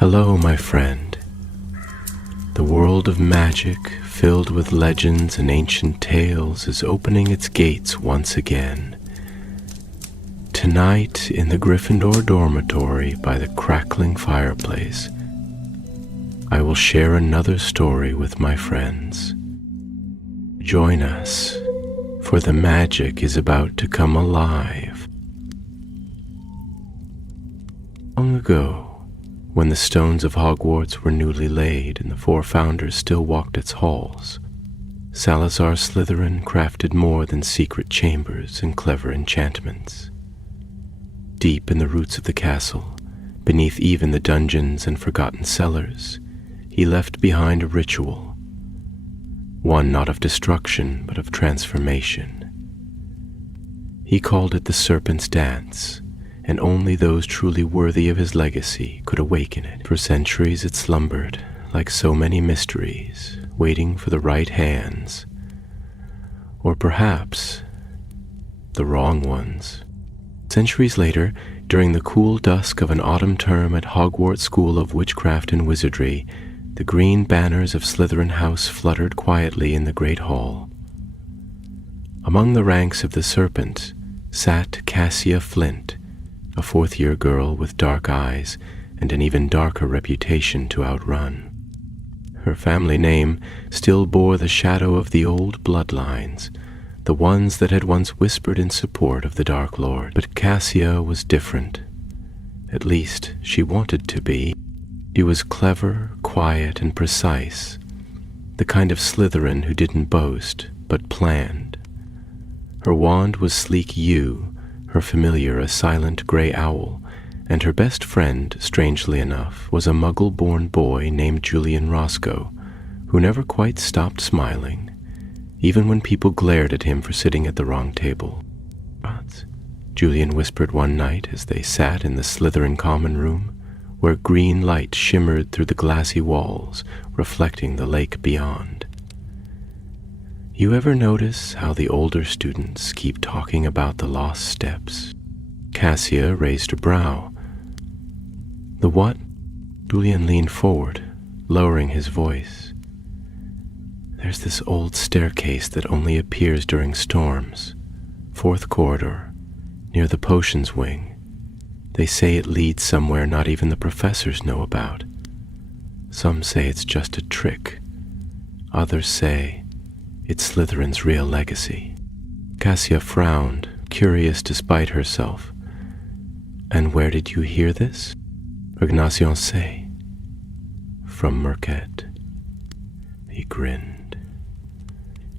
Hello, my friend. The world of magic, filled with legends and ancient tales, is opening its gates once again. Tonight, in the Gryffindor dormitory by the crackling fireplace, I will share another story with my friends. Join us, for the magic is about to come alive. Long ago, when the stones of Hogwarts were newly laid and the four founders still walked its halls, Salazar Slytherin crafted more than secret chambers and clever enchantments. Deep in the roots of the castle, beneath even the dungeons and forgotten cellars, he left behind a ritual, one not of destruction but of transformation. He called it the Serpent's Dance, and only those truly worthy of his legacy could awaken it. For centuries it slumbered, like so many mysteries, waiting for the right hands, or perhaps the wrong ones. Centuries later, during the cool dusk of an autumn term at Hogwarts School of Witchcraft and Wizardry, the green banners of Slytherin House fluttered quietly in the great hall. Among the ranks of the Serpent sat Cassia Flint, a fourth-year girl with dark eyes and an even darker reputation to outrun. Her family name still bore the shadow of the old bloodlines, the ones that had once whispered in support of the Dark Lord. But Cassia was different. At least, she wanted to be. She was clever, quiet, and precise, the kind of Slytherin who didn't boast, but planned. Her wand was sleek yew, her familiar a silent gray owl, and her best friend, strangely enough, was a muggle-born boy named Julian Roscoe, who never quite stopped smiling, even when people glared at him for sitting at the wrong table. "But," Julian whispered one night as they sat in the Slytherin common room, where green light shimmered through the glassy walls, reflecting the lake beyond. "You ever notice how the older students keep talking about the lost steps?" Cassia raised a brow. "The what?" Julian leaned forward, lowering his voice. "There's this old staircase that only appears during storms. 4th corridor, near the potions wing. They say it leads somewhere not even the professors know about. Some say it's just a trick. Others say it's Slytherin's real legacy." Cassia frowned, curious despite herself. "And where did you hear this?" "Ignatius say." "From Mercat." He grinned.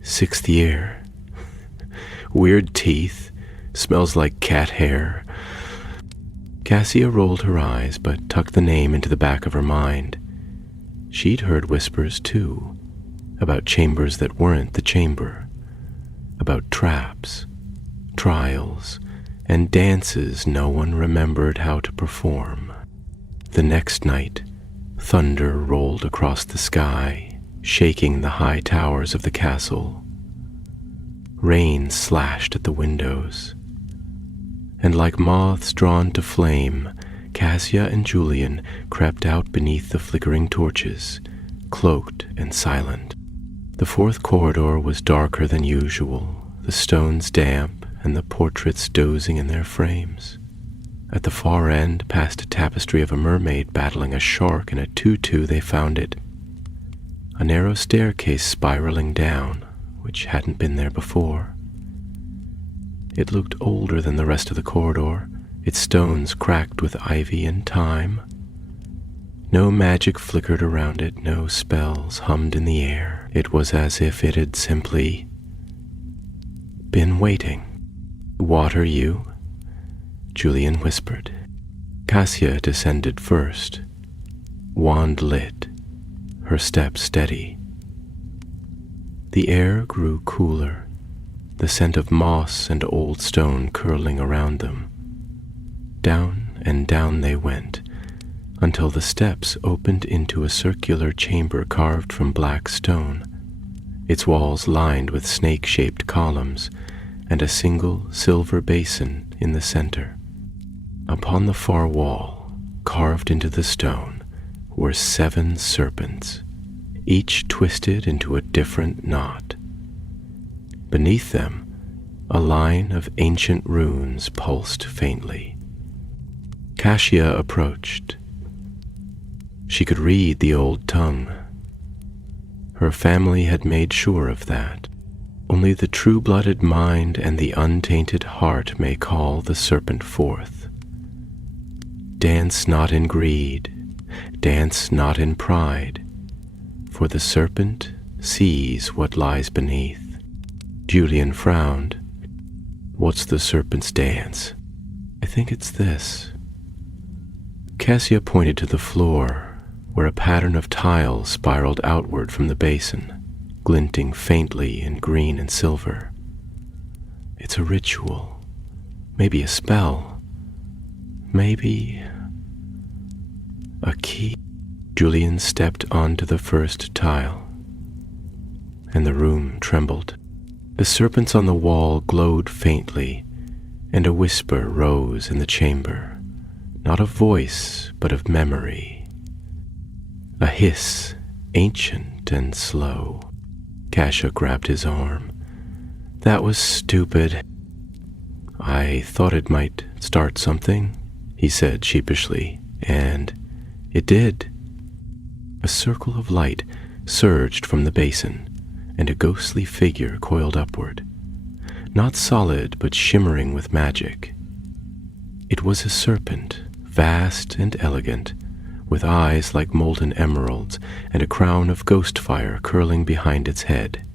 "6th year. Weird teeth. Smells like cat hair." Cassia rolled her eyes, but tucked the name into the back of her mind. She'd heard whispers, too, about chambers that weren't the chamber, about traps, trials, and dances no one remembered how to perform. The next night, thunder rolled across the sky, shaking the high towers of the castle. Rain slashed at the windows, and like moths drawn to flame, Cassia and Julian crept out beneath the flickering torches, cloaked and silent. The 4th corridor was darker than usual, the stones damp and the portraits dozing in their frames. At the far end, past a tapestry of a mermaid battling a shark in a tutu, they found it. A narrow staircase spiraling down, which hadn't been there before. It looked older than the rest of the corridor, its stones cracked with ivy and time. No magic flickered around it, no spells hummed in the air. It was as if it had simply been waiting. "Water you?" Julian whispered. Cassia descended first, wand lit, her steps steady. The air grew cooler, the scent of moss and old stone curling around them. Down and down they went, until the steps opened into a circular chamber carved from black stone, its walls lined with snake-shaped columns, and a single silver basin in the center. Upon the far wall, carved into the stone, were 7 serpents, each twisted into a different knot. Beneath them, a line of ancient runes pulsed faintly. Cassia approached. She could read the old tongue. Her family had made sure of that. Only the true-blooded mind and the untainted heart may call the serpent forth. Dance not in greed, dance not in pride, for the serpent sees what lies beneath. Julian frowned. What's the serpent's dance? I think it's this. Cassia pointed to the floor, where a pattern of tiles spiraled outward from the basin, glinting faintly in green and silver. It's a ritual, maybe a spell, maybe a key. Julian stepped onto the first tile, and the room trembled. The serpents on the wall glowed faintly, and a whisper rose in the chamber, not of voice, but of memory. A hiss, ancient and slow. Cassia grabbed his arm. That was stupid. I thought it might start something, he said sheepishly, and it did. A circle of light surged from the basin, and a ghostly figure coiled upward, not solid but shimmering with magic. It was a serpent, vast and elegant, with eyes like molten emeralds and a crown of ghost fire curling behind its head.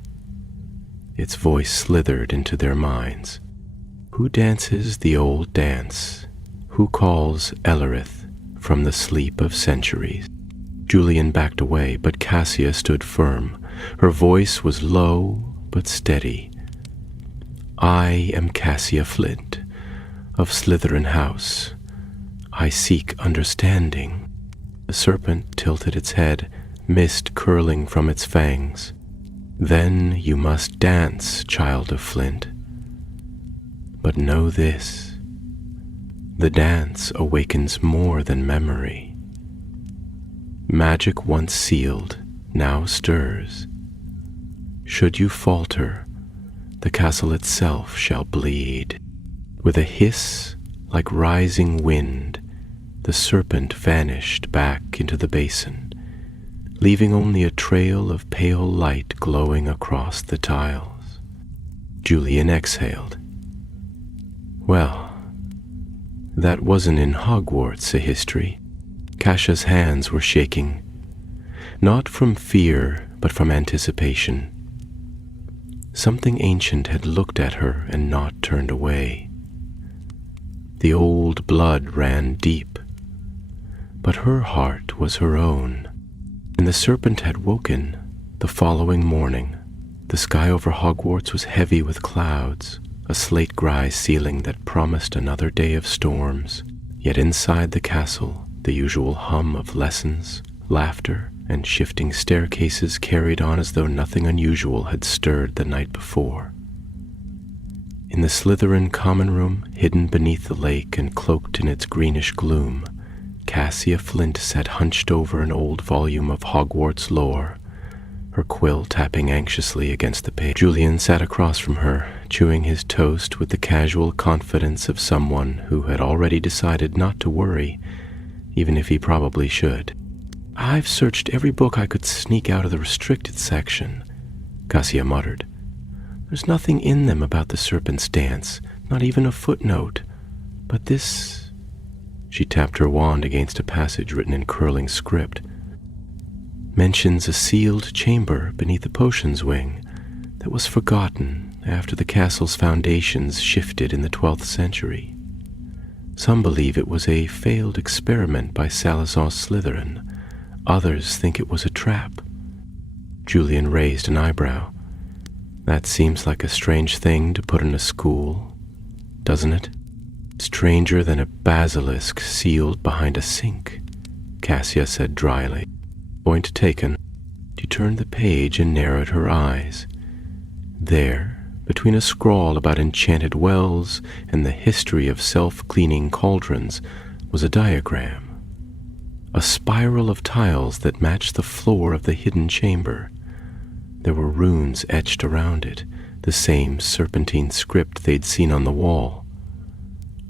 Its voice slithered into their minds. Who dances the old dance? Who calls Elerith from the sleep of centuries? Julian backed away, but Cassia stood firm. Her voice was low but steady. I am Cassia Flint, of Slytherin House. I seek understanding. The serpent tilted its head, mist curling from its fangs. Then you must dance, child of Flint. But know this, the dance awakens more than memory. Magic once sealed now stirs. Should you falter, the castle itself shall bleed. With a hiss like rising wind, the serpent vanished back into the basin, leaving only a trail of pale light glowing across the tiles. Julian exhaled. Well, that wasn't in Hogwarts a history. Cassia's hands were shaking, not from fear, but from anticipation. Something ancient had looked at her and not turned away. The old blood ran deep, but her heart was her own. And the serpent had woken the following morning. The sky over Hogwarts was heavy with clouds, a slate-gray ceiling that promised another day of storms. Yet inside the castle, the usual hum of lessons, laughter, and shifting staircases carried on as though nothing unusual had stirred the night before. In the Slytherin common room, hidden beneath the lake and cloaked in its greenish gloom, Cassia Flint sat hunched over an old volume of Hogwarts lore, her quill tapping anxiously against the page. Julian sat across from her, chewing his toast with the casual confidence of someone who had already decided not to worry, even if he probably should. I've searched every book I could sneak out of the restricted section, Cassia muttered. There's nothing in them about the serpent's dance, not even a footnote. But this... She tapped her wand against a passage written in curling script. Mentions a sealed chamber beneath a potions wing that was forgotten after the castle's foundations shifted in the 12th century. Some believe it was a failed experiment by Salazar Slytherin. Others think it was a trap. Julian raised an eyebrow. That seems like a strange thing to put in a school, doesn't it? Stranger than a basilisk sealed behind a sink, Cassia said dryly. Point taken. She turned the page and narrowed her eyes. There, between a scrawl about enchanted wells and the history of self-cleaning cauldrons, was a diagram. a spiral of tiles that matched the floor of the hidden chamber. There were runes etched around it, the same serpentine script they'd seen on the wall.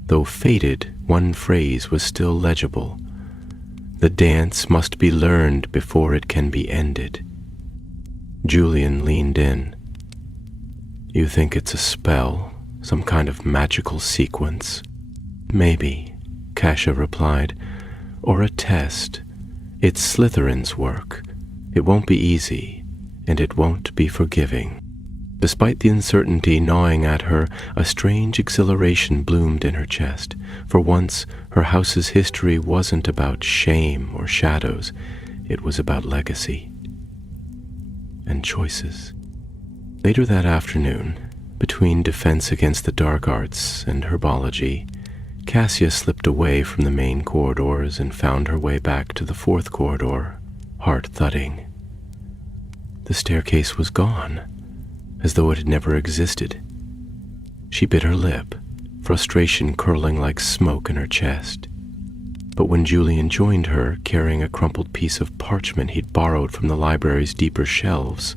Though faded, one phrase was still legible. The dance must be learned before it can be ended. Julian leaned in. You think it's a spell, some kind of magical sequence? Maybe, Kasha replied, or a test. It's Slytherin's work. It won't be easy, and it won't be forgiving. Despite the uncertainty gnawing at her, a strange exhilaration bloomed in her chest. For once, her house's history wasn't about shame or shadows. It was about legacy and choices. Later that afternoon, between defense against the dark arts and herbology, Cassia slipped away from the main corridors and found her way back to the fourth corridor, heart thudding. The staircase was gone, as though it had never existed. She bit her lip, frustration curling like smoke in her chest. But when Julian joined her, carrying a crumpled piece of parchment he'd borrowed from the library's deeper shelves,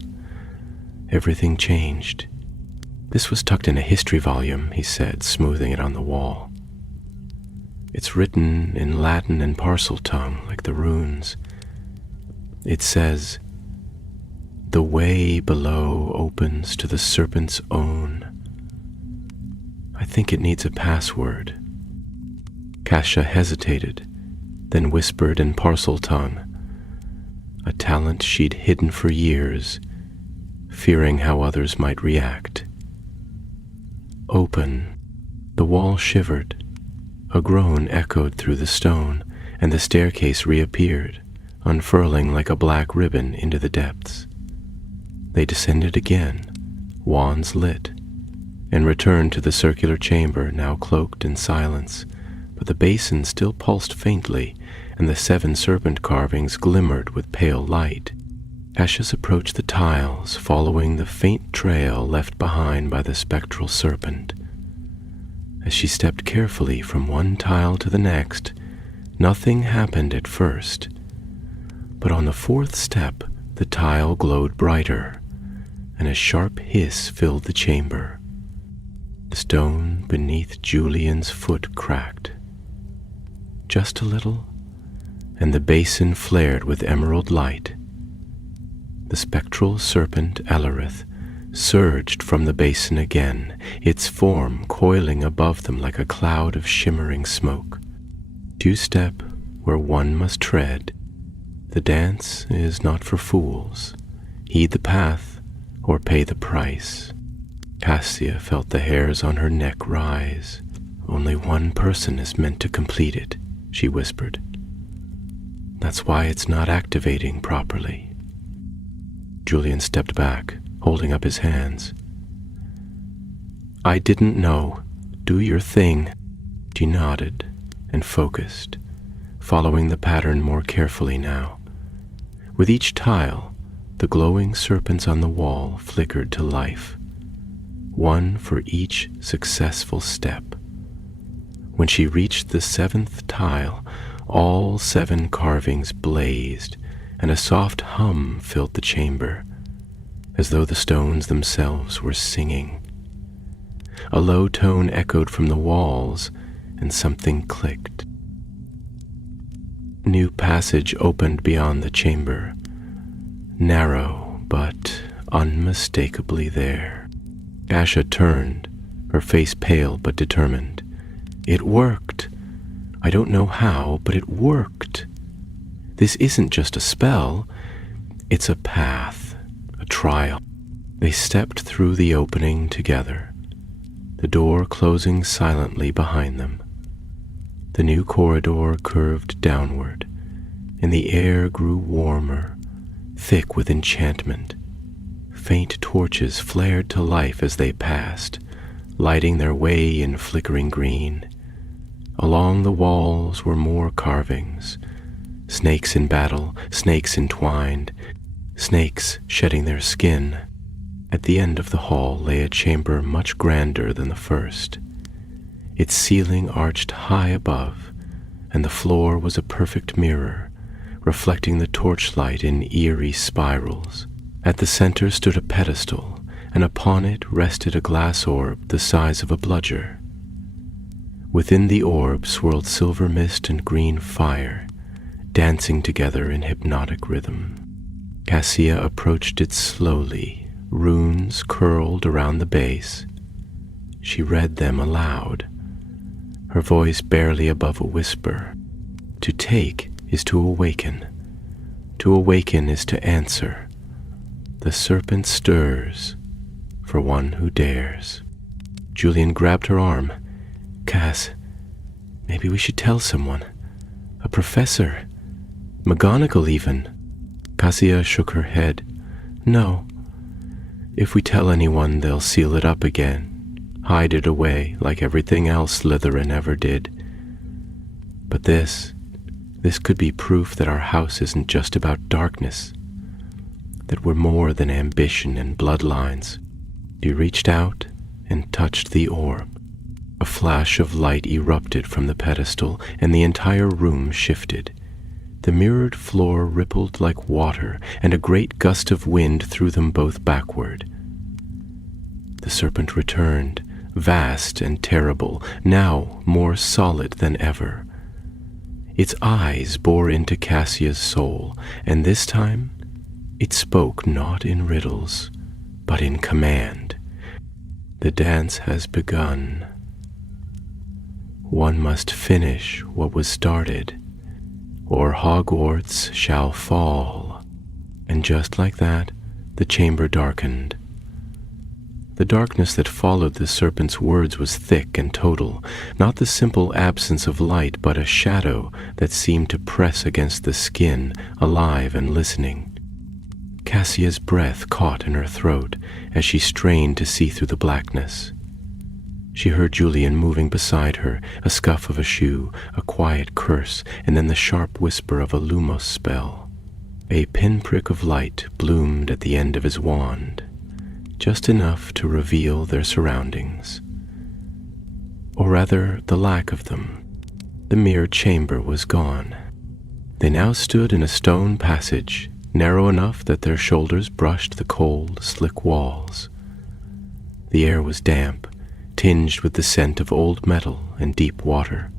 everything changed. This was tucked in a history volume, he said, smoothing it on the wall. It's written in Latin and parcel tongue, like the runes. It says, "The way below opens to the serpent's own." I think it needs a password. Kasha hesitated, then whispered in parcel tongue, a talent she'd hidden for years, fearing how others might react. Open. The wall shivered. A groan echoed through the stone, and the staircase reappeared, unfurling like a black ribbon into the depths. They descended again, wands lit, and returned to the circular chamber, now cloaked in silence, but the basin still pulsed faintly, and the 7 serpent carvings glimmered with pale light. Ashes approached the tiles, following the faint trail left behind by the spectral serpent. As she stepped carefully from one tile to the next, nothing happened at first. But on the 4th step, the tile glowed brighter, and a sharp hiss filled the chamber. The stone beneath Julian's foot cracked. Just a little, and the basin flared with emerald light. The spectral serpent Alarith surged from the basin again, its form coiling above them like a cloud of shimmering smoke. 2 step where one must tread. The dance is not for fools. Heed the path or pay the price. Cassia felt the hairs on her neck rise. Only one person is meant to complete it, she whispered. That's why it's not activating properly. Julian stepped back, holding up his hands. I didn't know. Do your thing. She nodded and focused, following the pattern more carefully now. With each tile, the glowing serpents on the wall flickered to life, one for each successful step. When she reached the 7th tile, all 7 carvings blazed, and a soft hum filled the chamber, as though the stones themselves were singing. A low tone echoed from the walls, and something clicked. New passage opened beyond the chamber, narrow but unmistakably there. Asha turned, her face pale but determined. It worked. I don't know how, but it worked. This isn't just a spell, it's a path, a trial. They stepped through the opening together, the door closing silently behind them. The new corridor curved downward, and the air grew warmer, thick with enchantment. Faint torches flared to life as they passed, lighting their way in flickering green. Along the walls were more carvings, snakes in battle, snakes entwined, snakes shedding their skin. At the end of the hall lay a chamber much grander than the first. Its ceiling arched high above, and the floor was a perfect mirror, reflecting the torchlight in eerie spirals. At the center stood a pedestal, and upon it rested a glass orb the size of a bludger. Within the orb swirled silver mist and green fire, dancing together in hypnotic rhythm. Cassia approached it slowly, runes curled around the base. She read them aloud, her voice barely above a whisper. To take is to awaken. To awaken is to answer. The serpent stirs for one who dares. Julian grabbed her arm. Cass, maybe we should tell someone. A professor. McGonagall even. Cassia shook her head. No. If we tell anyone, they'll seal it up again, hide it away like everything else Slytherin ever did. But this could be proof that our house isn't just about darkness, that we're more than ambition and bloodlines. He reached out and touched the orb. A flash of light erupted from the pedestal, and the entire room shifted. The mirrored floor rippled like water, and a great gust of wind threw them both backward. The serpent returned, vast and terrible, now more solid than ever. Its eyes bore into Cassia's soul, and this time it spoke not in riddles, but in command. The dance has begun. One must finish what was started, or Hogwarts shall fall. And just like that, the chamber darkened. The darkness that followed the serpent's words was thick and total, not the simple absence of light, but a shadow that seemed to press against the skin, alive and listening. Cassia's breath caught in her throat as she strained to see through the blackness. She heard Julian moving beside her, a scuff of a shoe, a quiet curse, and then the sharp whisper of a Lumos spell. A pinprick of light bloomed at the end of his wand, just enough to reveal their surroundings. Or rather, the lack of them. The mere chamber was gone. They now stood in a stone passage, narrow enough that their shoulders brushed the cold, slick walls. The air was damp, tinged with the scent of old metal and deep water.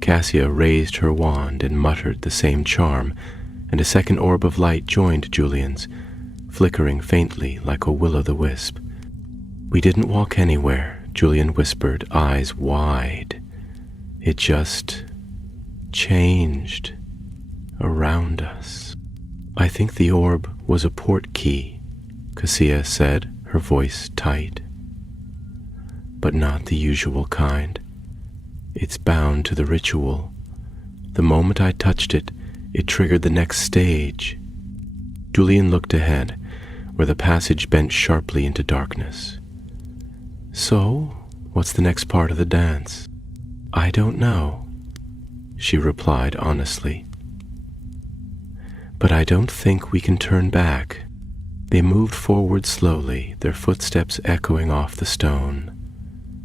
Cassia raised her wand and muttered the same charm, and a second orb of light joined Julian's, flickering faintly like a will-o'-the-wisp. We didn't walk anywhere, Julian whispered, eyes wide. It just changed around us. I think the orb was a port key, Cassia said, her voice tight. But not the usual kind. It's bound to the ritual. The moment I touched it, it triggered the next stage. Julian looked ahead, where the passage bent sharply into darkness. So, what's the next part of the dance? I don't know, she replied honestly. But I don't think we can turn back. They moved forward slowly, their footsteps echoing off the stone.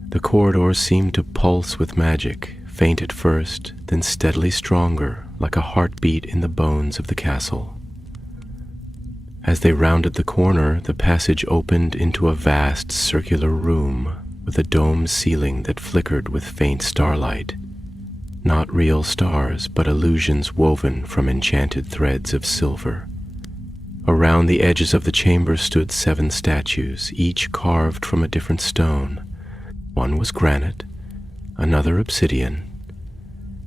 The corridors seemed to pulse with magic, faint at first, then steadily stronger, like a heartbeat in the bones of the castle. As they rounded the corner, the passage opened into a vast circular room with a domed ceiling that flickered with faint starlight. Not real stars, but illusions woven from enchanted threads of silver. Around the edges of the chamber stood 7 statues, each carved from a different stone. One was granite, another obsidian.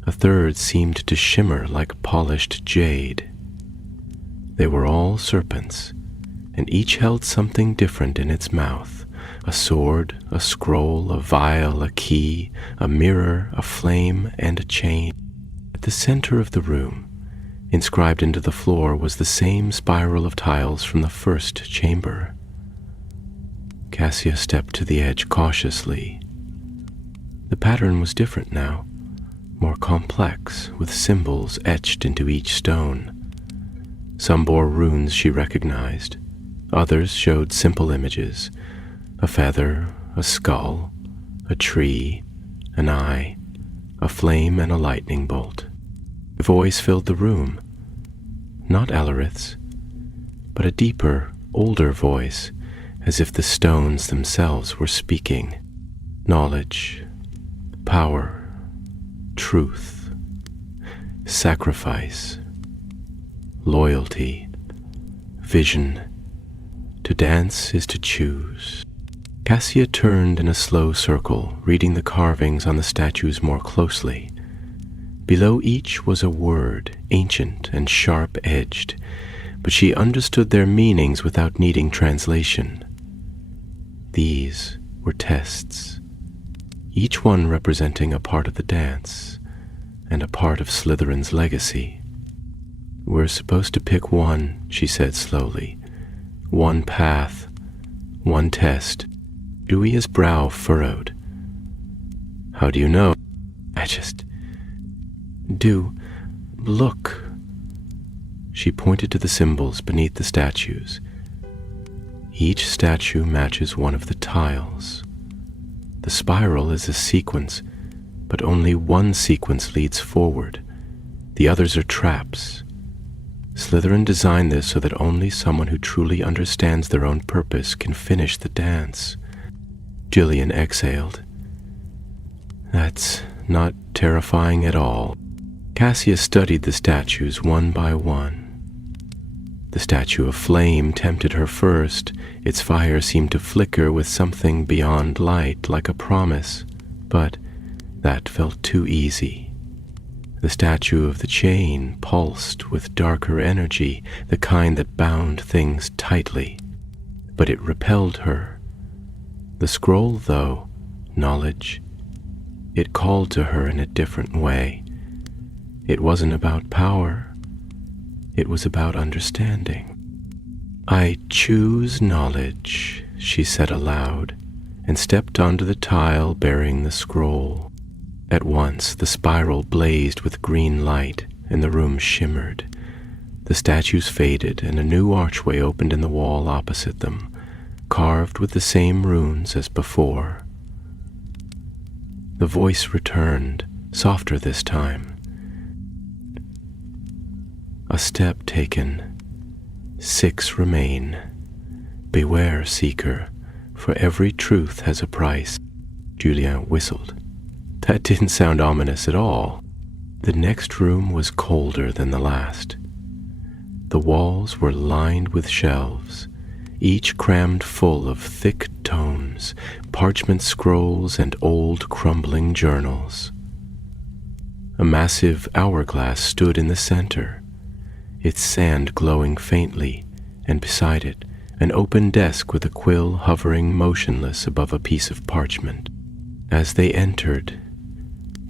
A third seemed to shimmer like polished jade. They were all serpents, and each held something different in its mouth. A sword, a scroll, a vial, a key, a mirror, a flame, and a chain. At the center of the room, inscribed into the floor, was the same spiral of tiles from the first chamber. Cassia stepped to the edge cautiously. The pattern was different now, more complex, with symbols etched into each stone. Some bore runes she recognized. Others showed simple images: a feather, a skull, a tree, an eye, a flame, and a lightning bolt. voice filled the room. Not Alarith's, but a deeper, older voice, as if the stones themselves were speaking. Knowledge, power, truth, sacrifice, loyalty, vision. To dance is to choose. Cassia turned in a slow circle, reading the carvings on the statues more closely. Below each was a word, ancient and sharp-edged, but she understood their meanings without needing translation. These were tests, each one representing a part of the dance and a part of Slytherin's legacy. "We're supposed to pick one," she said slowly. "One path, one test." Julia's brow furrowed. "How do you know?" Look." She pointed to the symbols beneath the statues. Each statue matches one of the tiles. The spiral is a sequence, but only one sequence leads forward. The others are traps. Slytherin designed this so that only someone who truly understands their own purpose can finish the dance. Jillian exhaled. "That's not terrifying at all." Cassia studied the statues one by one. The statue of flame tempted her first. Its fire seemed to flicker with something beyond light, like a promise, but that felt too easy. The statue of the chain pulsed with darker energy, the kind that bound things tightly, but it repelled her. The scroll, though, knowledge, it called to her in a different way. It wasn't about power. It was about understanding. "I choose knowledge," she said aloud, and stepped onto the tile bearing the scroll. At once, the spiral blazed with green light, and the room shimmered. The statues faded, and a new archway opened in the wall opposite them, carved with the same runes as before. The voice returned, softer this time. "A step taken. 6 remain. Beware, seeker, for every truth has a price." Julien whistled. That didn't sound ominous at all. The next room was colder than the last. The walls were lined with shelves, each crammed full of thick tomes, parchment scrolls, and old crumbling journals. A massive hourglass stood in the center, its sand glowing faintly, and beside it, an open desk with a quill hovering motionless above a piece of parchment. As they entered,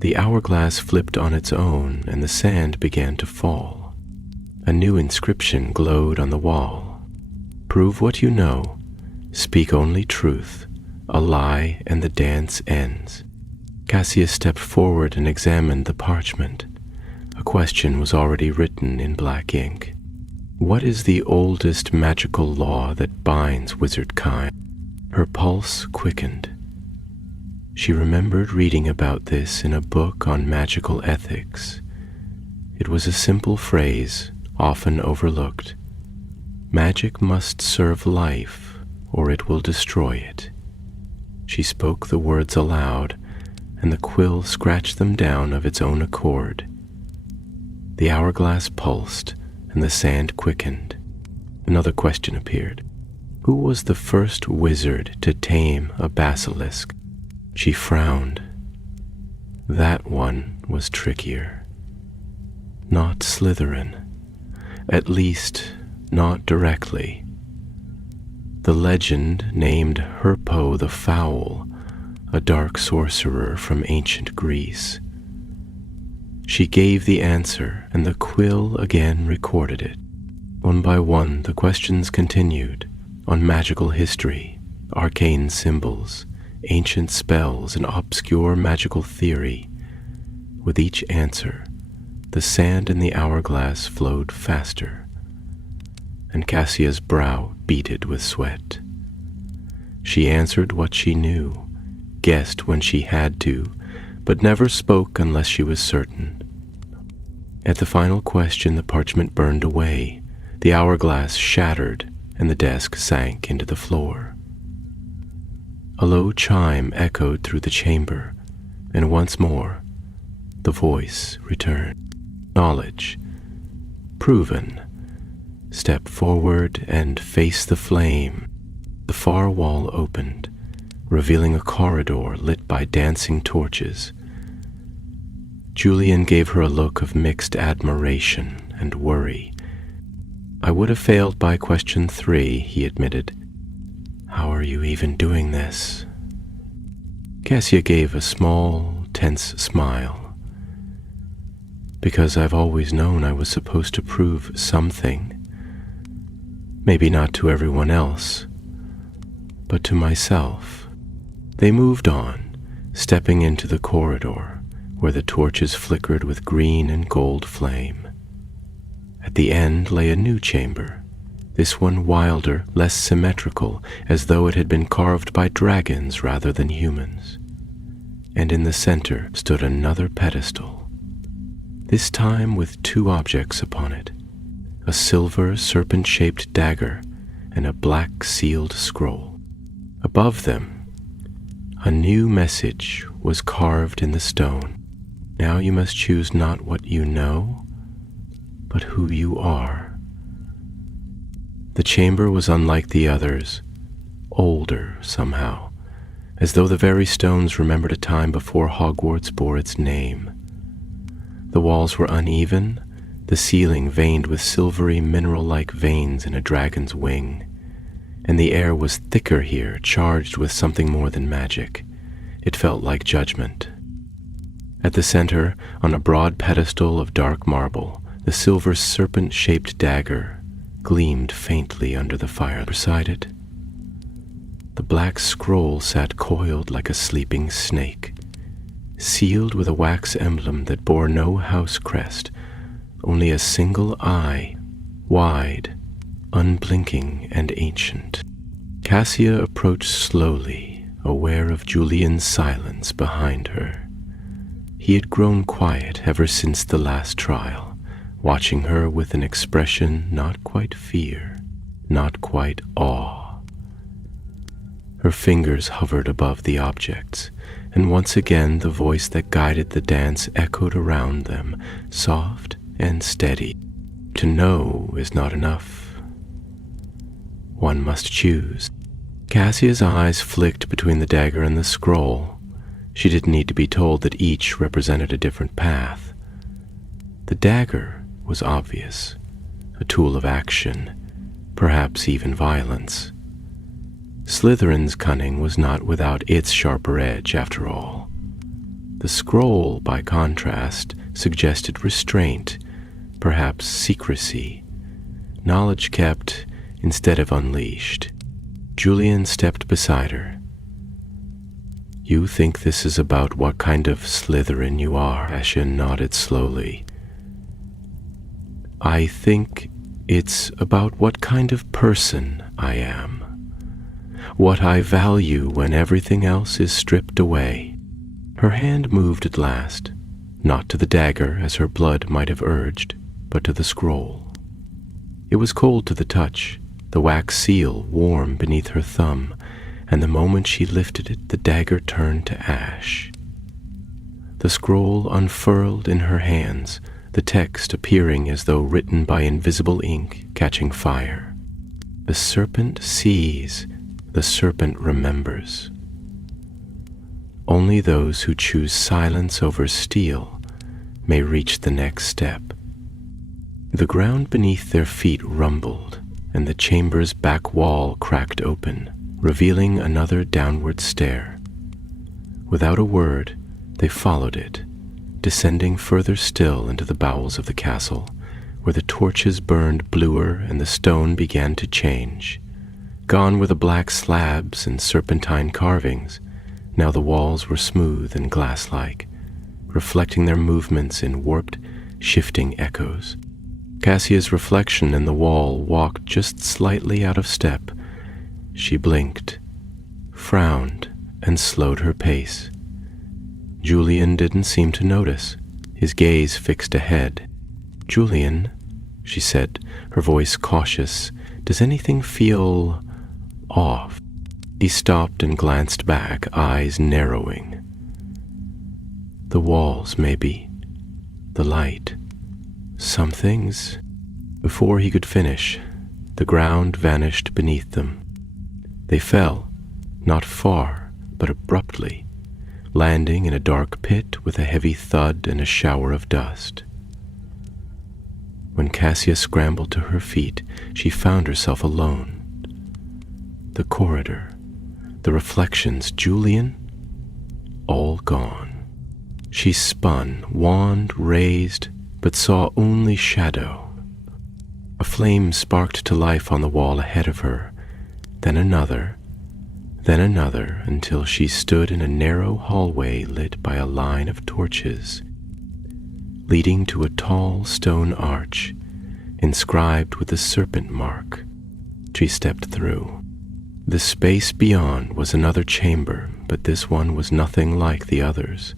the hourglass flipped on its own, and the sand began to fall. A new inscription glowed on the wall. "Prove what you know. Speak only truth. A lie, and the dance ends." Cassia stepped forward and examined the parchment. A question was already written in black ink. "What is the oldest magical law that binds wizard kind?" Her pulse quickened. She remembered reading about this in a book on magical ethics. It was a simple phrase, often overlooked. Magic must serve life, or it will destroy it. She spoke the words aloud, and the quill scratched them down of its own accord. The hourglass pulsed, and the sand quickened. Another question appeared. Who was the first wizard to tame a basilisk? She frowned. That one was trickier. Not Slytherin. At least, not directly. The legend named Herpo the Foul, a dark sorcerer from ancient Greece. She gave the answer, and the quill again recorded it. One by one, the questions continued, on magical history, arcane symbols, ancient spells, and obscure magical theory. With each answer, the sand in the hourglass flowed faster, and Cassia's brow beaded with sweat. She answered what she knew, guessed when she had to, but never spoke unless she was certain. At the final question, the parchment burned away, the hourglass shattered, and the desk sank into the floor. A low chime echoed through the chamber, and once more, the voice returned. Knowledge. Proven. Step forward and face the flame. The far wall opened, revealing a corridor lit by dancing torches. Julian gave her a look of mixed admiration and worry. I would have failed by question 3, he admitted. How are you even doing this? Cassia gave a small, tense smile. Because I've always known I was supposed to prove something. Maybe not to everyone else, but to myself. They moved on, stepping into the corridor, where the torches flickered with green and gold flame. At the end lay a new chamber, this one wilder, less symmetrical, as though it had been carved by dragons rather than humans. And in the center stood another pedestal, this time with 2 objects upon it, a silver serpent-shaped dagger and a black sealed scroll. Above them, a new message was carved in the stone. Now you must choose not what you know, but who you are. The chamber was unlike the others, older somehow, as though the very stones remembered a time before Hogwarts bore its name. The walls were uneven, the ceiling veined with silvery mineral-like veins in a dragon's wing, and the air was thicker here, charged with something more than magic. It felt like judgment. At the center, on a broad pedestal of dark marble, the silver serpent-shaped dagger gleamed faintly under the fire beside it. The black scroll sat coiled like a sleeping snake, sealed with a wax emblem that bore no house crest, only a single eye, wide, unblinking, and ancient. Cassia approached slowly, aware of Julian's silence behind her. He had grown quiet ever since the last trial, watching her with an expression not quite fear, not quite awe. Her fingers hovered above the objects, and once again the voice that guided the dance echoed around them, soft and steady. To know is not enough. One must choose. Cassia's eyes flicked between the dagger and the scroll. She didn't need to be told that each represented a different path. The dagger was obvious, a tool of action, perhaps even violence. Slytherin's cunning was not without its sharper edge, after all. The scroll, by contrast, suggested restraint, perhaps secrecy, knowledge kept instead of unleashed. Julian stepped beside her. You think this is about what kind of Slytherin you are? Cassia nodded slowly. I think it's about what kind of person I am. What I value when everything else is stripped away. Her hand moved at last, not to the dagger as her blood might have urged, but to the scroll. It was cold to the touch, the wax seal warm beneath her thumb, and the moment she lifted it, the dagger turned to ash. The scroll unfurled in her hands, the text appearing as though written by invisible ink catching fire. The serpent sees, the serpent remembers. Only those who choose silence over steel may reach the next step. The ground beneath their feet rumbled, and the chamber's back wall cracked open, revealing another downward stair. Without a word, they followed it, descending further still into the bowels of the castle, where the torches burned bluer and the stone began to change. Gone were the black slabs and serpentine carvings. Now the walls were smooth and glass-like, reflecting their movements in warped, shifting echoes. Cassia's reflection in the wall walked just slightly out of step. She blinked, frowned, and slowed her pace. Julian didn't seem to notice, his gaze fixed ahead. "Julian," she said, her voice cautious, "does anything feel off?" He stopped and glanced back, eyes narrowing. "The walls, maybe. The light. Some things." Before he could finish, the ground vanished beneath them. They fell, not far, but abruptly, landing in a dark pit with a heavy thud and a shower of dust. When Cassia scrambled to her feet, she found herself alone. The corridor, the reflections, Julian, all gone. She spun, wand raised, but saw only shadow. A flame sparked to life on the wall ahead of her, then another, until she stood in a narrow hallway lit by a line of torches, leading to a tall stone arch inscribed with the serpent mark. She stepped through. The space beyond was another chamber, but this one was nothing like the others.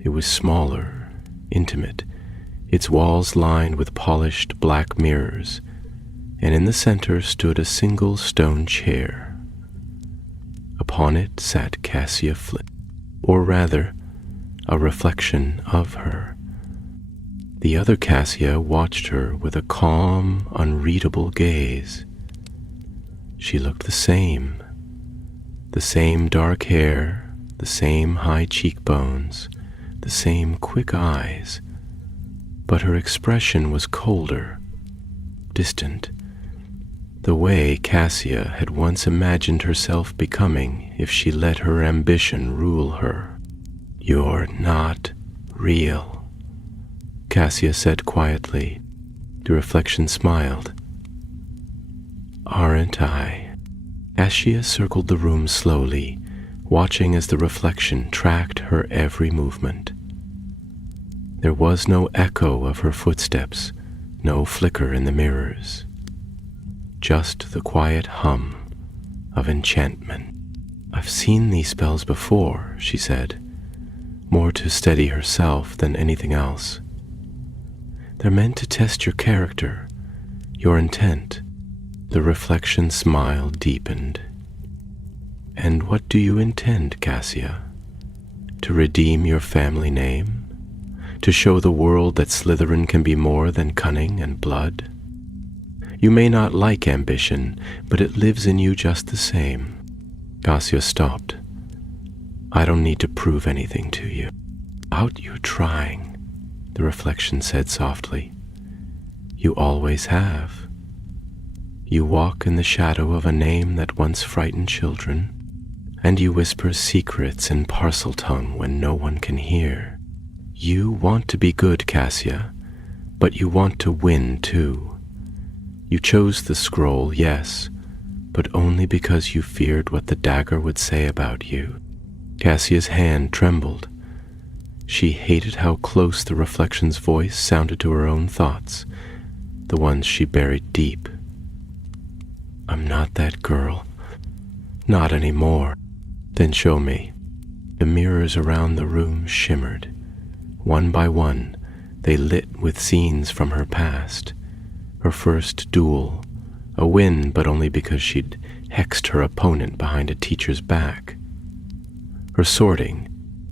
It was smaller, intimate, its walls lined with polished black mirrors, and in the center stood a single stone chair. Upon it sat Cassia Flint, or rather, a reflection of her. The other Cassia watched her with a calm, unreadable gaze. She looked the same dark hair, the same high cheekbones, the same quick eyes, but her expression was colder, distant, the way Cassia had once imagined herself becoming if she let her ambition rule her. "You're not real," Cassia said quietly. The reflection smiled. "Aren't I?" Cassia circled the room slowly, watching as the reflection tracked her every movement. There was no echo of her footsteps, no flicker in the mirrors, just the quiet hum of enchantment. "I've seen these spells before," she said, more to steady herself than anything else. "They're meant to test your character, your intent." The reflection smile deepened. "And what do you intend, Cassia? To redeem your family name? To show the world that Slytherin can be more than cunning and blood? You may not like ambition, but it lives in you just the same." Cassia stopped. "I don't need to prove anything to you." "Out you're trying," the reflection said softly. "You always have. You walk in the shadow of a name that once frightened children, and you whisper secrets in parcel tongue when no one can hear. You want to be good, Cassia, but you want to win too. You chose the scroll, yes, but only because you feared what the dagger would say about you." Cassia's hand trembled. She hated how close the reflection's voice sounded to her own thoughts, the ones she buried deep. "I'm not that girl. Not anymore." "Then show me." The mirrors around the room shimmered. One by one, they lit with scenes from her past. Her first duel, a win but only because she'd hexed her opponent behind a teacher's back. Her sorting,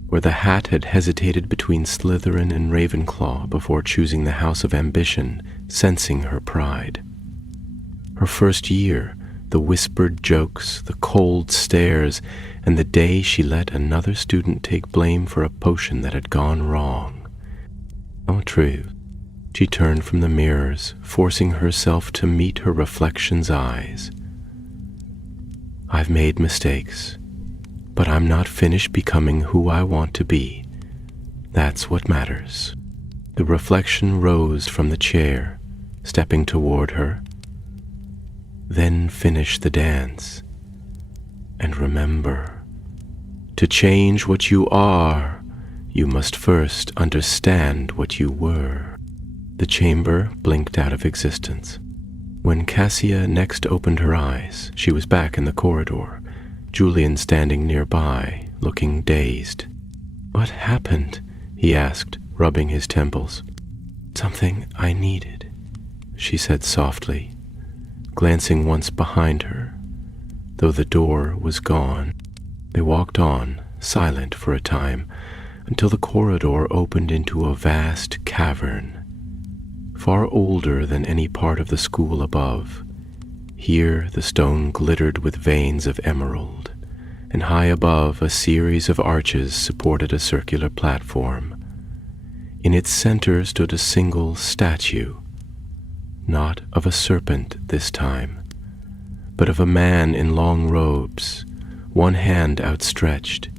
where the hat had hesitated between Slytherin and Ravenclaw before choosing the House of Ambition, sensing her pride. Her first year, the whispered jokes, the cold stares, and the day she let another student take blame for a potion that had gone wrong. Oh, true. She turned from the mirrors, forcing herself to meet her reflection's eyes. "I've made mistakes, but I'm not finished becoming who I want to be. That's what matters." The reflection rose from the chair, stepping toward her. "Then finish the dance. And remember, to change what you are, you must first understand what you were." The chamber blinked out of existence. When Cassia next opened her eyes, she was back in the corridor, Julian standing nearby, looking dazed. "What happened?" he asked, rubbing his temples. Something I needed, she said softly, glancing once behind her, though the door was gone. They walked on, silent for a time, until the corridor opened into a vast cavern, far older than any part of the school above. Here the stone glittered with veins of emerald, and high above a series of arches supported a circular platform. In its center stood a single statue, not of a serpent this time, but of a man in long robes, one hand outstretched,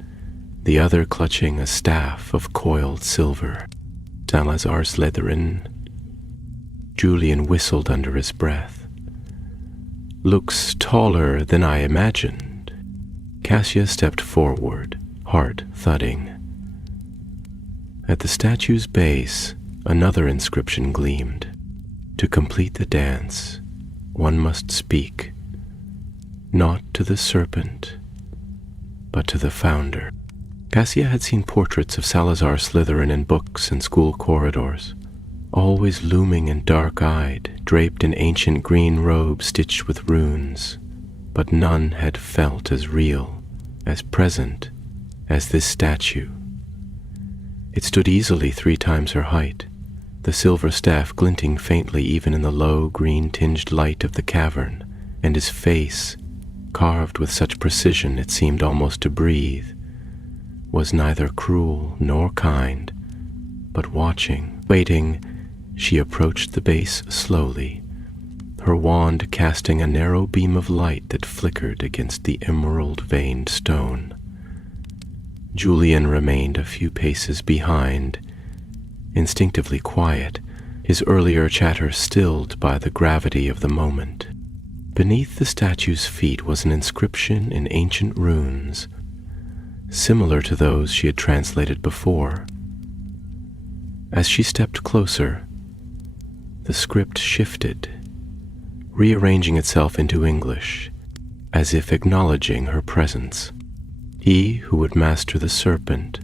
the other clutching a staff of coiled silver. Salazar Slytherin. Julian whistled under his breath. Looks taller than I imagined. Cassia stepped forward, heart thudding. At the statue's base, another inscription gleamed. To complete the dance, one must speak, not to the serpent, but to the founder. Cassia had seen portraits of Salazar Slytherin in books and school corridors, always looming and dark-eyed, draped in ancient green robes stitched with runes, but none had felt as real, as present, as this statue. It stood easily 3 times her height, the silver staff glinting faintly even in the low, green-tinged light of the cavern, and his face, carved with such precision it seemed almost to breathe, was neither cruel nor kind, but watching, waiting. She approached the base slowly, her wand casting a narrow beam of light that flickered against the emerald-veined stone. Julian remained a few paces behind, instinctively quiet, his earlier chatter stilled by the gravity of the moment. Beneath the statue's feet was an inscription in ancient runes, similar to those she had translated before. As she stepped closer, the script shifted, rearranging itself into English, as if acknowledging her presence. He who would master the serpent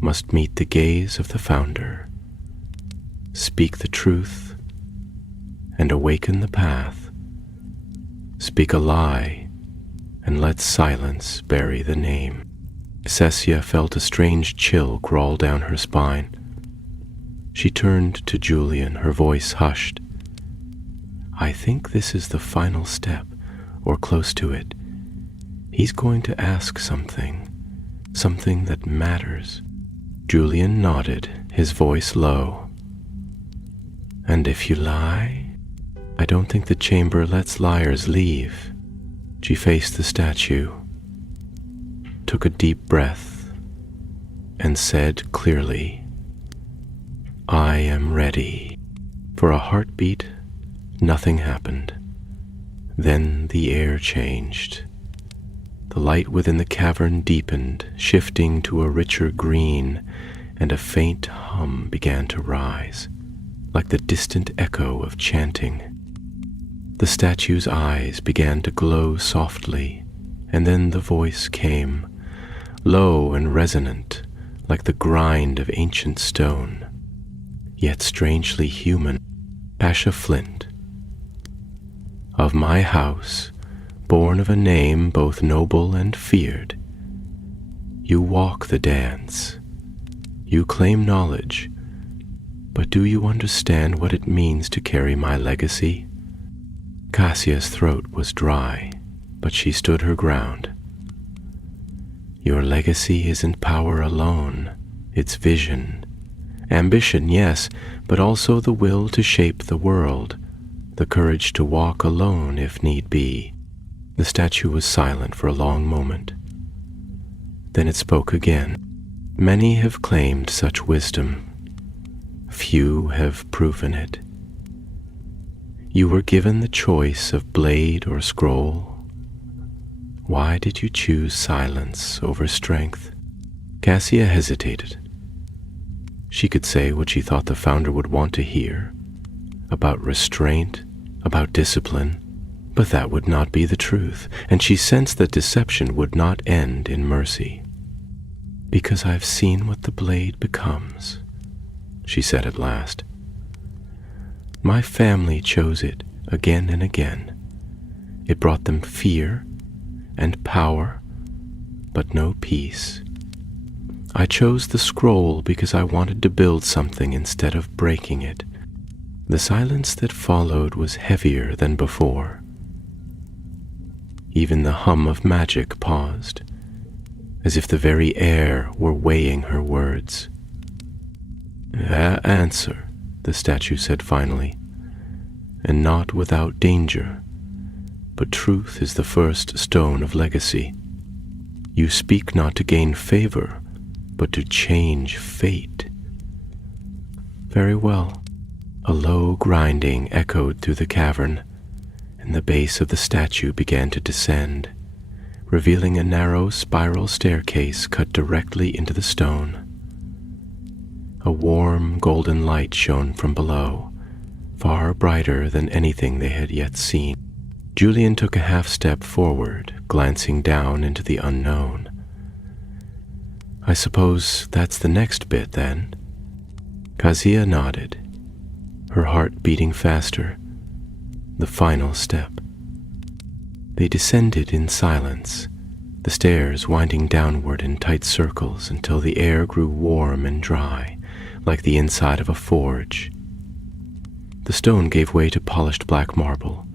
must meet the gaze of the founder, speak the truth, and awaken the path. Speak a lie, and let silence bury the name. Cassia felt a strange chill crawl down her spine. She turned to Julian, her voice hushed. I think this is the final step, or close to it. He's going to ask something that matters. Julian nodded, his voice low. And if you lie, I don't think the chamber lets liars leave. She faced the statue, took a deep breath, and said clearly, I am ready. For a heartbeat, nothing happened. Then the air changed. The light within the cavern deepened, shifting to a richer green, and a faint hum began to rise, like the distant echo of chanting. The statue's eyes began to glow softly, and then the voice came, low and resonant, like the grind of ancient stone, yet strangely human. Pasha Flint. Of my house, born of a name both noble and feared, you walk the dance, you claim knowledge, but do you understand what it means to carry my legacy? Cassia's throat was dry, but she stood her ground. Your legacy isn't power alone, it's vision. Ambition, yes, but also the will to shape the world, the courage to walk alone if need be. The statue was silent for a long moment. Then it spoke again. Many have claimed such wisdom. Few have proven it. You were given the choice of blade or scroll. Why did you choose silence over strength? Cassia hesitated. She could say what she thought the founder would want to hear, about restraint, about discipline, but that would not be the truth, and she sensed that deception would not end in mercy. Because I've seen what the blade becomes, she said at last. My family chose it again and again. It brought them fear and power, but no peace. I chose the scroll because I wanted to build something instead of breaking it. The silence that followed was heavier than before. Even the hum of magic paused, as if the very air were weighing her words. Answer, the statue said finally, and not without danger. But truth is the first stone of legacy. You speak not to gain favor, but to change fate. Very well. A low grinding echoed through the cavern, and the base of the statue began to descend, revealing a narrow spiral staircase cut directly into the stone. A warm golden light shone from below, far brighter than anything they had yet seen. Julian took a half-step forward, glancing down into the unknown. I suppose that's the next bit, then? Kazia nodded, her heart beating faster. The final step. They descended in silence, the stairs winding downward in tight circles until the air grew warm and dry, like the inside of a forge. The stone gave way to polished black marble,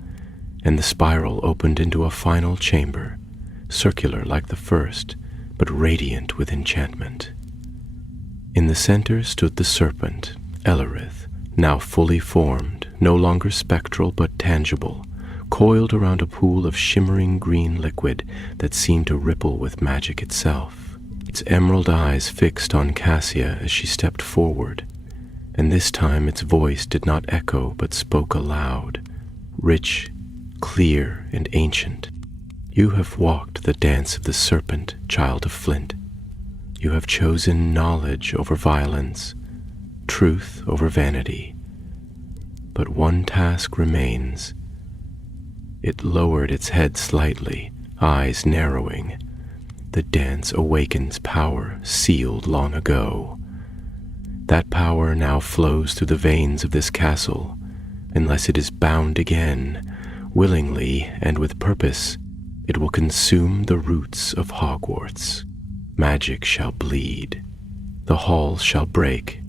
and the spiral opened into a final chamber, circular like the first, but radiant with enchantment. In the center stood the serpent, Ellerith, now fully formed, no longer spectral but tangible, coiled around a pool of shimmering green liquid that seemed to ripple with magic itself. Its emerald eyes fixed on Cassia as she stepped forward, and this time its voice did not echo but spoke aloud, rich, clear, and ancient. You have walked the dance of the serpent, child of flint. You have chosen knowledge over violence, truth over vanity. But one task remains. It lowered its head slightly, eyes narrowing. The dance awakens power sealed long ago. That power now flows through the veins of this castle, unless it is bound again, willingly and with purpose. It will consume the roots of Hogwarts. Magic shall bleed. The halls shall break.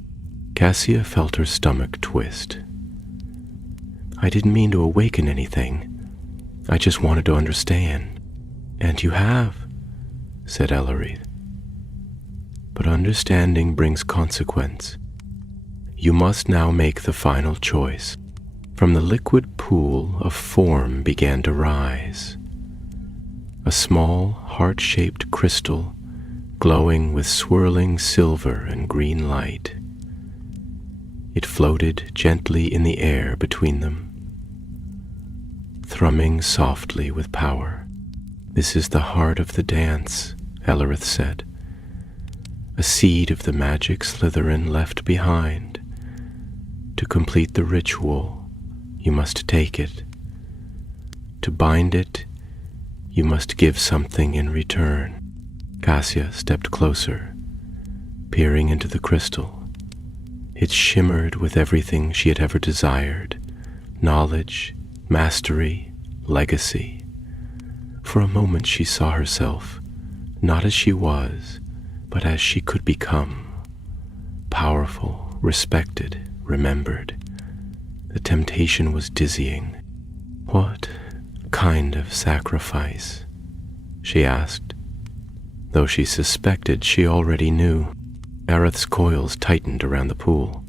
Cassia felt her stomach twist. I didn't mean to awaken anything. I just wanted to understand. And you have, said Ellerith. But understanding brings consequence. You must now make the final choice. From the liquid pool, a form began to rise. A small, heart-shaped crystal, glowing with swirling silver and green light. It floated gently in the air between them, thrumming softly with power. This is the heart of the dance, Ellerith said. A seed of the magic Slytherin left behind. To complete the ritual, you must take it. To bind it, you must give something in return. Cassia stepped closer, peering into the crystal. It shimmered with everything she had ever desired: knowledge, mastery, legacy. For a moment she saw herself, not as she was, but as she could become. Powerful, respected, remembered. The temptation was dizzying. What kind of sacrifice? She asked, though she suspected she already knew. Aerith's coils tightened around the pool.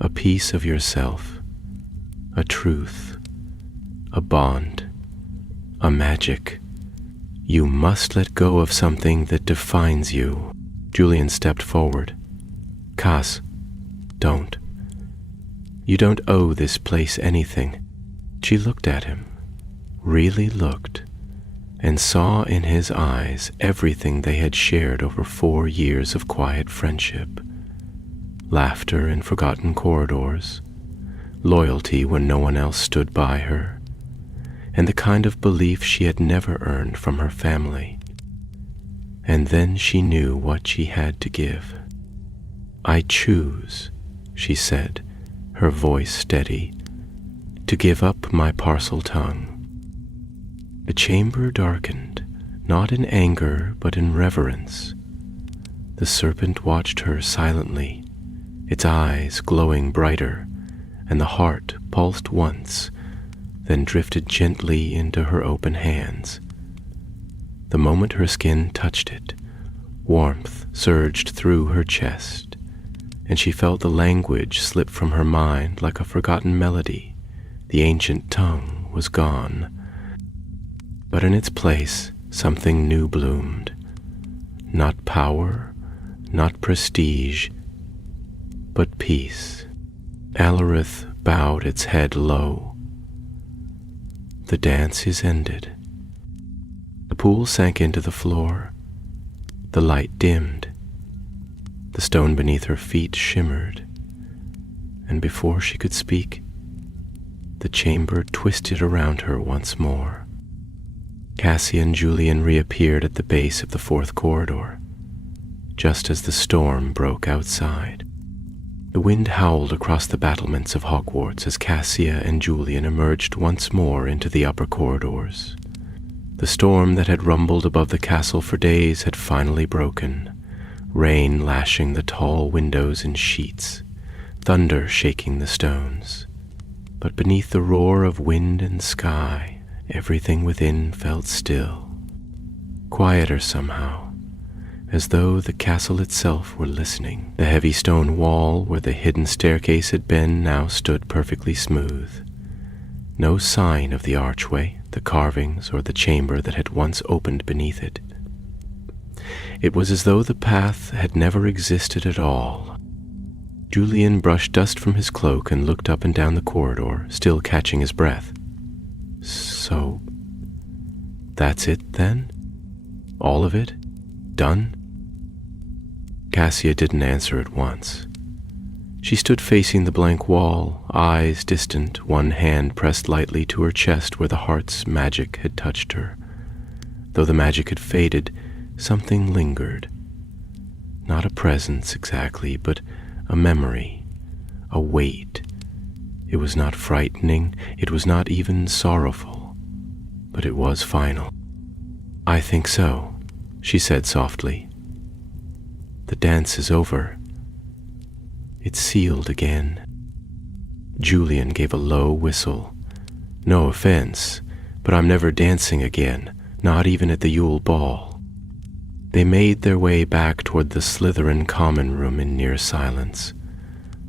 A piece of yourself, a truth, a bond, a magic. You must let go of something that defines you. Julian stepped forward. Cass, don't. You don't owe this place anything. She looked at him, really looked, and saw in his eyes everything they had shared over 4 years of quiet friendship. Laughter in forgotten corridors, loyalty when no one else stood by her, and the kind of belief she had never earned from her family. And then she knew what she had to give. I choose, she said, her voice steady, to give up my parcel tongue. The chamber darkened, not in anger but in reverence. The serpent watched her silently, its eyes glowing brighter, and the heart pulsed once, then drifted gently into her open hands. The moment her skin touched it, warmth surged through her chest, and she felt the language slip from her mind like a forgotten melody. The ancient tongue was gone, but in its place something new bloomed. Not power, not prestige, but peace. Alarith bowed its head low. The dance is ended. The pool sank into the floor. The light dimmed. The stone beneath her feet shimmered, and before she could speak, the chamber twisted around her once more. Cassia and Julian reappeared at the base of the fourth corridor, just as the storm broke outside. The wind howled across the battlements of Hogwarts as Cassia and Julian emerged once more into the upper corridors. The storm that had rumbled above the castle for days had finally broken, rain lashing the tall windows in sheets, thunder shaking the stones. But beneath the roar of wind and sky, everything within felt still, quieter somehow, as though the castle itself were listening. The heavy stone wall where the hidden staircase had been now stood perfectly smooth. No sign of the archway, the carvings, or the chamber that had once opened beneath it. It was as though the path had never existed at all. Julian brushed dust from his cloak and looked up and down the corridor, still catching his breath. So, that's it then? All of it? Done? Cassia didn't answer at once. She stood facing the blank wall, eyes distant, one hand pressed lightly to her chest where the heart's magic had touched her. Though the magic had faded, something lingered. Not a presence exactly, but a memory, a weight. It was not frightening, it was not even sorrowful, but it was final. "I think so," she said softly. "The dance is over. It's sealed again." Julian gave a low whistle. "No offense, but I'm never dancing again, not even at the Yule Ball." They made their way back toward the Slytherin common room in near silence,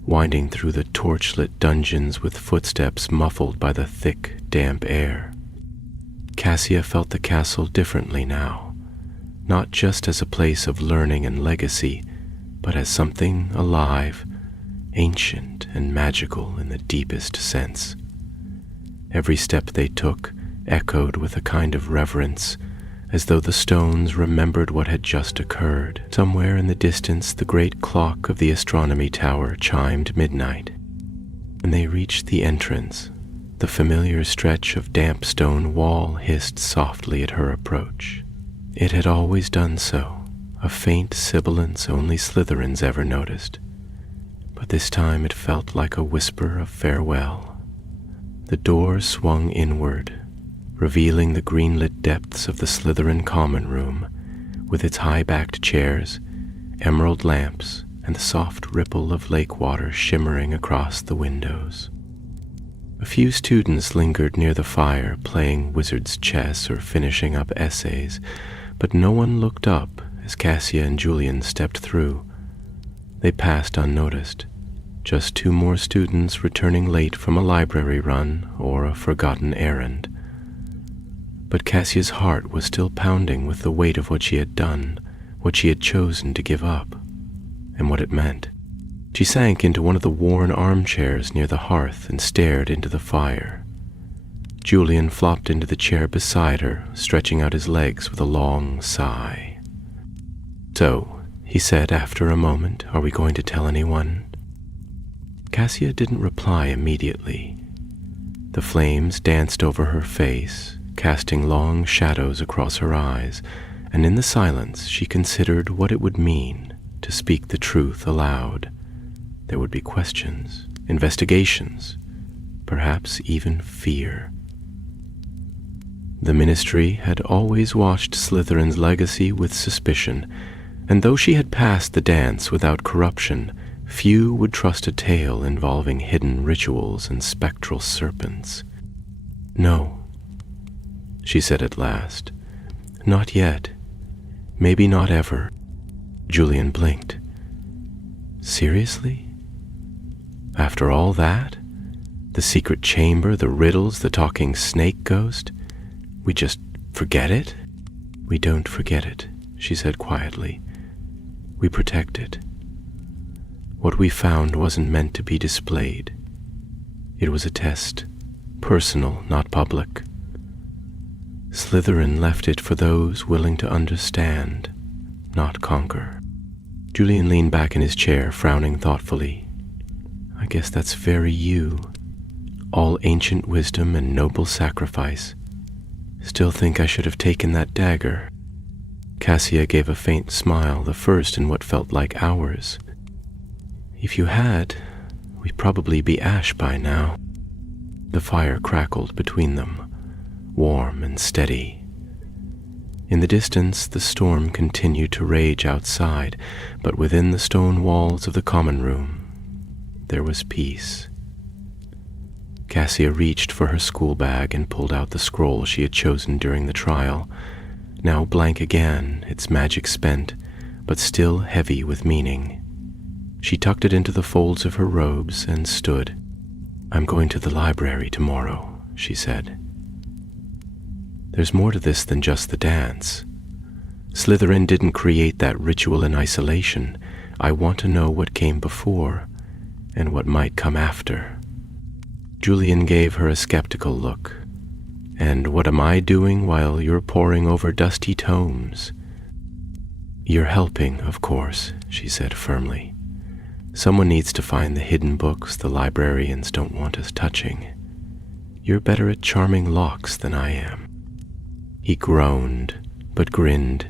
winding through the torchlit dungeons with footsteps muffled by the thick, damp air. Cassia felt the castle differently now, not just as a place of learning and legacy, but as something alive, ancient and magical in the deepest sense. Every step they took echoed with a kind of reverence, as though the stones remembered what had just occurred. Somewhere in the distance, the great clock of the astronomy tower chimed midnight. When they reached the entrance, the familiar stretch of damp stone wall hissed softly at her approach. It had always done so, a faint sibilance only Slytherins ever noticed, but this time it felt like a whisper of farewell. The door swung inward, revealing the green-lit depths of the Slytherin common room, with its high-backed chairs, emerald lamps, and the soft ripple of lake water shimmering across the windows. A few students lingered near the fire, playing wizard's chess or finishing up essays, but no one looked up as Cassia and Julian stepped through. They passed unnoticed, just two more students returning late from a library run or a forgotten errand. But Cassia's heart was still pounding with the weight of what she had done, what she had chosen to give up, and what it meant. She sank into one of the worn armchairs near the hearth and stared into the fire. Julian flopped into the chair beside her, stretching out his legs with a long sigh. "So," he said after a moment, "are we going to tell anyone?" Cassia didn't reply immediately. The flames danced over her face, casting long shadows across her eyes, and in the silence she considered what it would mean to speak the truth aloud. There would be questions, investigations, perhaps even fear. The Ministry had always watched Slytherin's legacy with suspicion, and though she had passed the dance without corruption, few would trust a tale involving hidden rituals and spectral serpents. "No," she said at last. "Not yet. Maybe not ever." Julian blinked. "Seriously? After all that? The secret chamber, the riddles, the talking snake ghost? We just forget it?" "We don't forget it," she said quietly. "We protect it. What we found wasn't meant to be displayed. It was a test, personal, not public. Slytherin left it for those willing to understand, not conquer." Julian leaned back in his chair, frowning thoughtfully. "I guess that's very you. All ancient wisdom and noble sacrifice. Still think I should have taken that dagger." Cassia gave a faint smile, the first in what felt like hours. "If you had, we'd probably be ash by now." The fire crackled between them, warm and steady. In the distance, the storm continued to rage outside, but within the stone walls of the common room, there was peace. Cassia reached for her school bag and pulled out the scroll she had chosen during the trial, now blank again, its magic spent, but still heavy with meaning. She tucked it into the folds of her robes and stood. "I'm going to the library tomorrow," she said. "There's more to this than just the dance. Slytherin didn't create that ritual in isolation. I want to know what came before and what might come after." Julian gave her a skeptical look. "And what am I doing while you're poring over dusty tomes?" "You're helping, of course," she said firmly. "Someone needs to find the hidden books the librarians don't want us touching. You're better at charming locks than I am." He groaned, but grinned.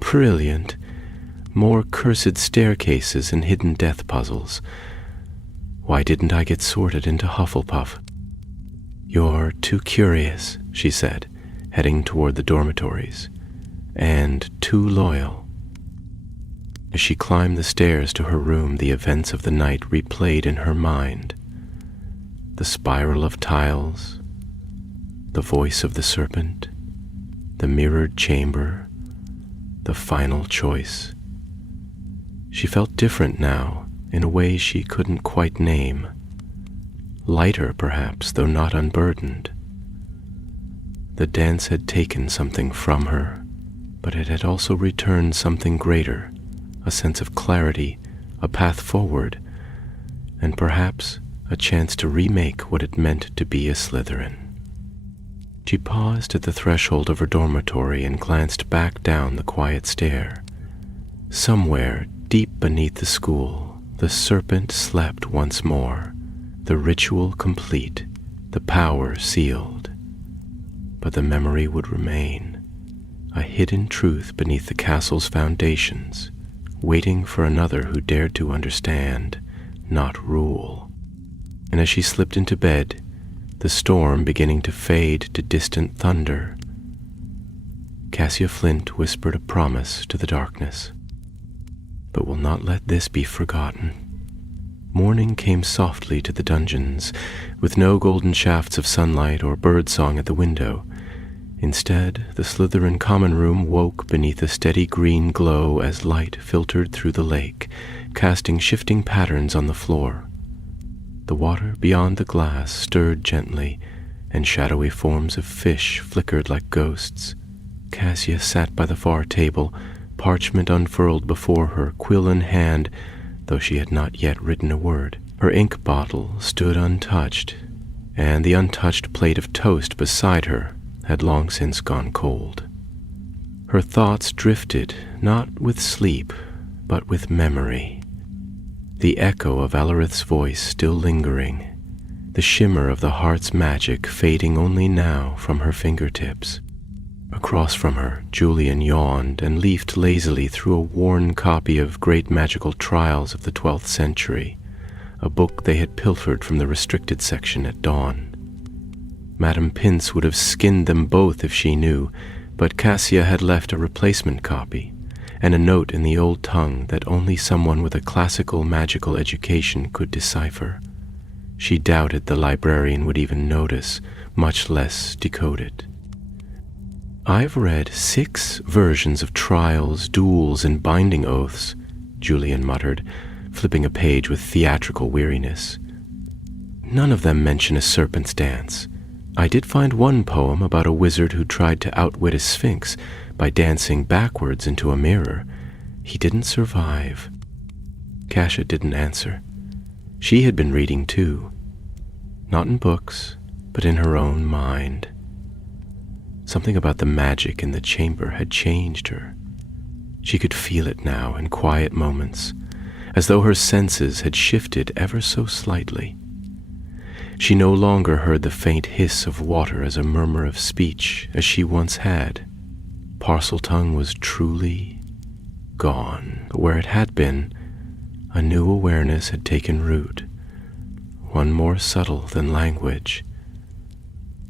"Brilliant. More cursed staircases and hidden death puzzles. Why didn't I get sorted into Hufflepuff?" "You're too curious," she said, heading toward the dormitories, "and too loyal." As she climbed the stairs to her room, the events of the night replayed in her mind. The spiral of tiles, the voice of the serpent, the mirrored chamber, the final choice. She felt different now, in a way she couldn't quite name. Lighter, perhaps, though not unburdened. The dance had taken something from her, but it had also returned something greater, a sense of clarity, a path forward, and perhaps a chance to remake what it meant to be a Slytherin. She paused at the threshold of her dormitory and glanced back down the quiet stair. Somewhere, deep beneath the school, the serpent slept once more, the ritual complete, the power sealed. But the memory would remain, a hidden truth beneath the castle's foundations, waiting for another who dared to understand, not rule. And as she slipped into bed, the storm beginning to fade to distant thunder, Cassia Flint whispered a promise to the darkness. "But will not let this be forgotten." Morning came softly to the dungeons, with no golden shafts of sunlight or birdsong at the window. Instead, the Slytherin common room woke beneath a steady green glow as light filtered through the lake, casting shifting patterns on the floor. The water beyond the glass stirred gently, and shadowy forms of fish flickered like ghosts. Cassia sat by the far table, parchment unfurled before her, quill in hand, though she had not yet written a word. Her ink bottle stood untouched, and the untouched plate of toast beside her had long since gone cold. Her thoughts drifted, not with sleep, but with memory. The echo of Alarith's voice still lingering, the shimmer of the heart's magic fading only now from her fingertips. Across from her, Julian yawned and leafed lazily through a worn copy of Great Magical Trials of the 12th Century, a book they had pilfered from the restricted section at dawn. Madame Pince would have skinned them both if she knew, but Cassia had left a replacement copy, and a note in the old tongue that only someone with a classical magical education could decipher. She doubted the librarian would even notice, much less decode it. "I've read 6 versions of trials, duels, and binding oaths," Julian muttered, flipping a page with theatrical weariness. "None of them mention a serpent's dance. I did find one poem about a wizard who tried to outwit a sphinx by dancing backwards into a mirror. He didn't survive." Cassia didn't answer. She had been reading too. Not in books, but in her own mind. Something about the magic in the chamber had changed her. She could feel it now in quiet moments, as though her senses had shifted ever so slightly. She no longer heard the faint hiss of water as a murmur of speech as she once had. Parseltongue was truly gone. But where it had been, a new awareness had taken root, one more subtle than language,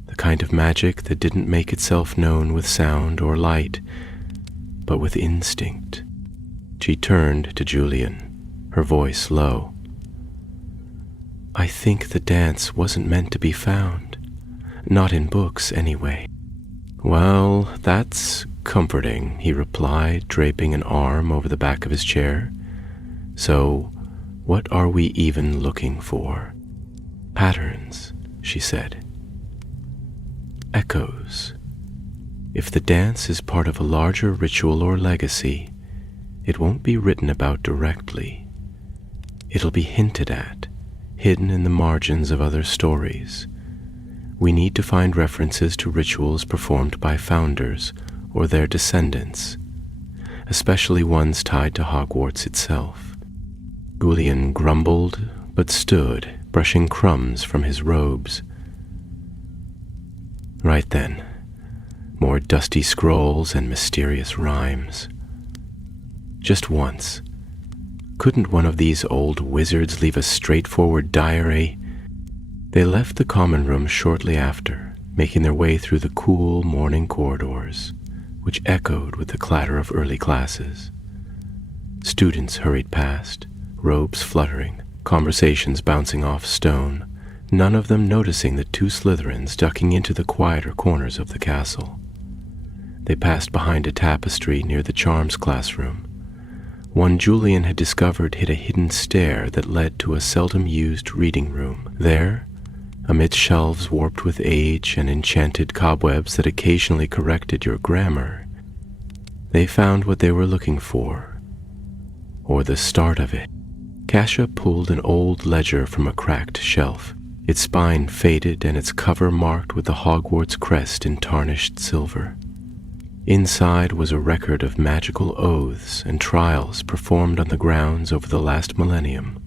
the kind of magic that didn't make itself known with sound or light, but with instinct. She turned to Julian, her voice low. "I think the dance wasn't meant to be found. Not in books, anyway." "Well, that's comforting," he replied, draping an arm over the back of his chair. "So, what are we even looking for?" "Patterns," she said. "Echoes. If the dance is part of a larger ritual or legacy, it won't be written about directly. It'll be hinted at, hidden in the margins of other stories. We need to find references to rituals performed by founders or their descendants, especially ones tied to Hogwarts itself." Julian grumbled, but stood, brushing crumbs from his robes. Right then, more dusty scrolls and mysterious rhymes. Just once, couldn't one of these old wizards leave a straightforward diary? They left the common room shortly after, making their way through the cool morning corridors, which echoed with the clatter of early classes. Students hurried past, robes fluttering, conversations bouncing off stone, none of them noticing the 2 Slytherins ducking into the quieter corners of the castle. They passed behind a tapestry near the charms classroom. One Julian had discovered hid a hidden stair that led to a seldom-used reading room. There, amidst shelves warped with age and enchanted cobwebs that occasionally corrected your grammar, they found what they were looking for, or the start of it. Cassia pulled an old ledger from a cracked shelf, its spine faded and its cover marked with the Hogwarts crest in tarnished silver. Inside was a record of magical oaths and trials performed on the grounds over the last millennium.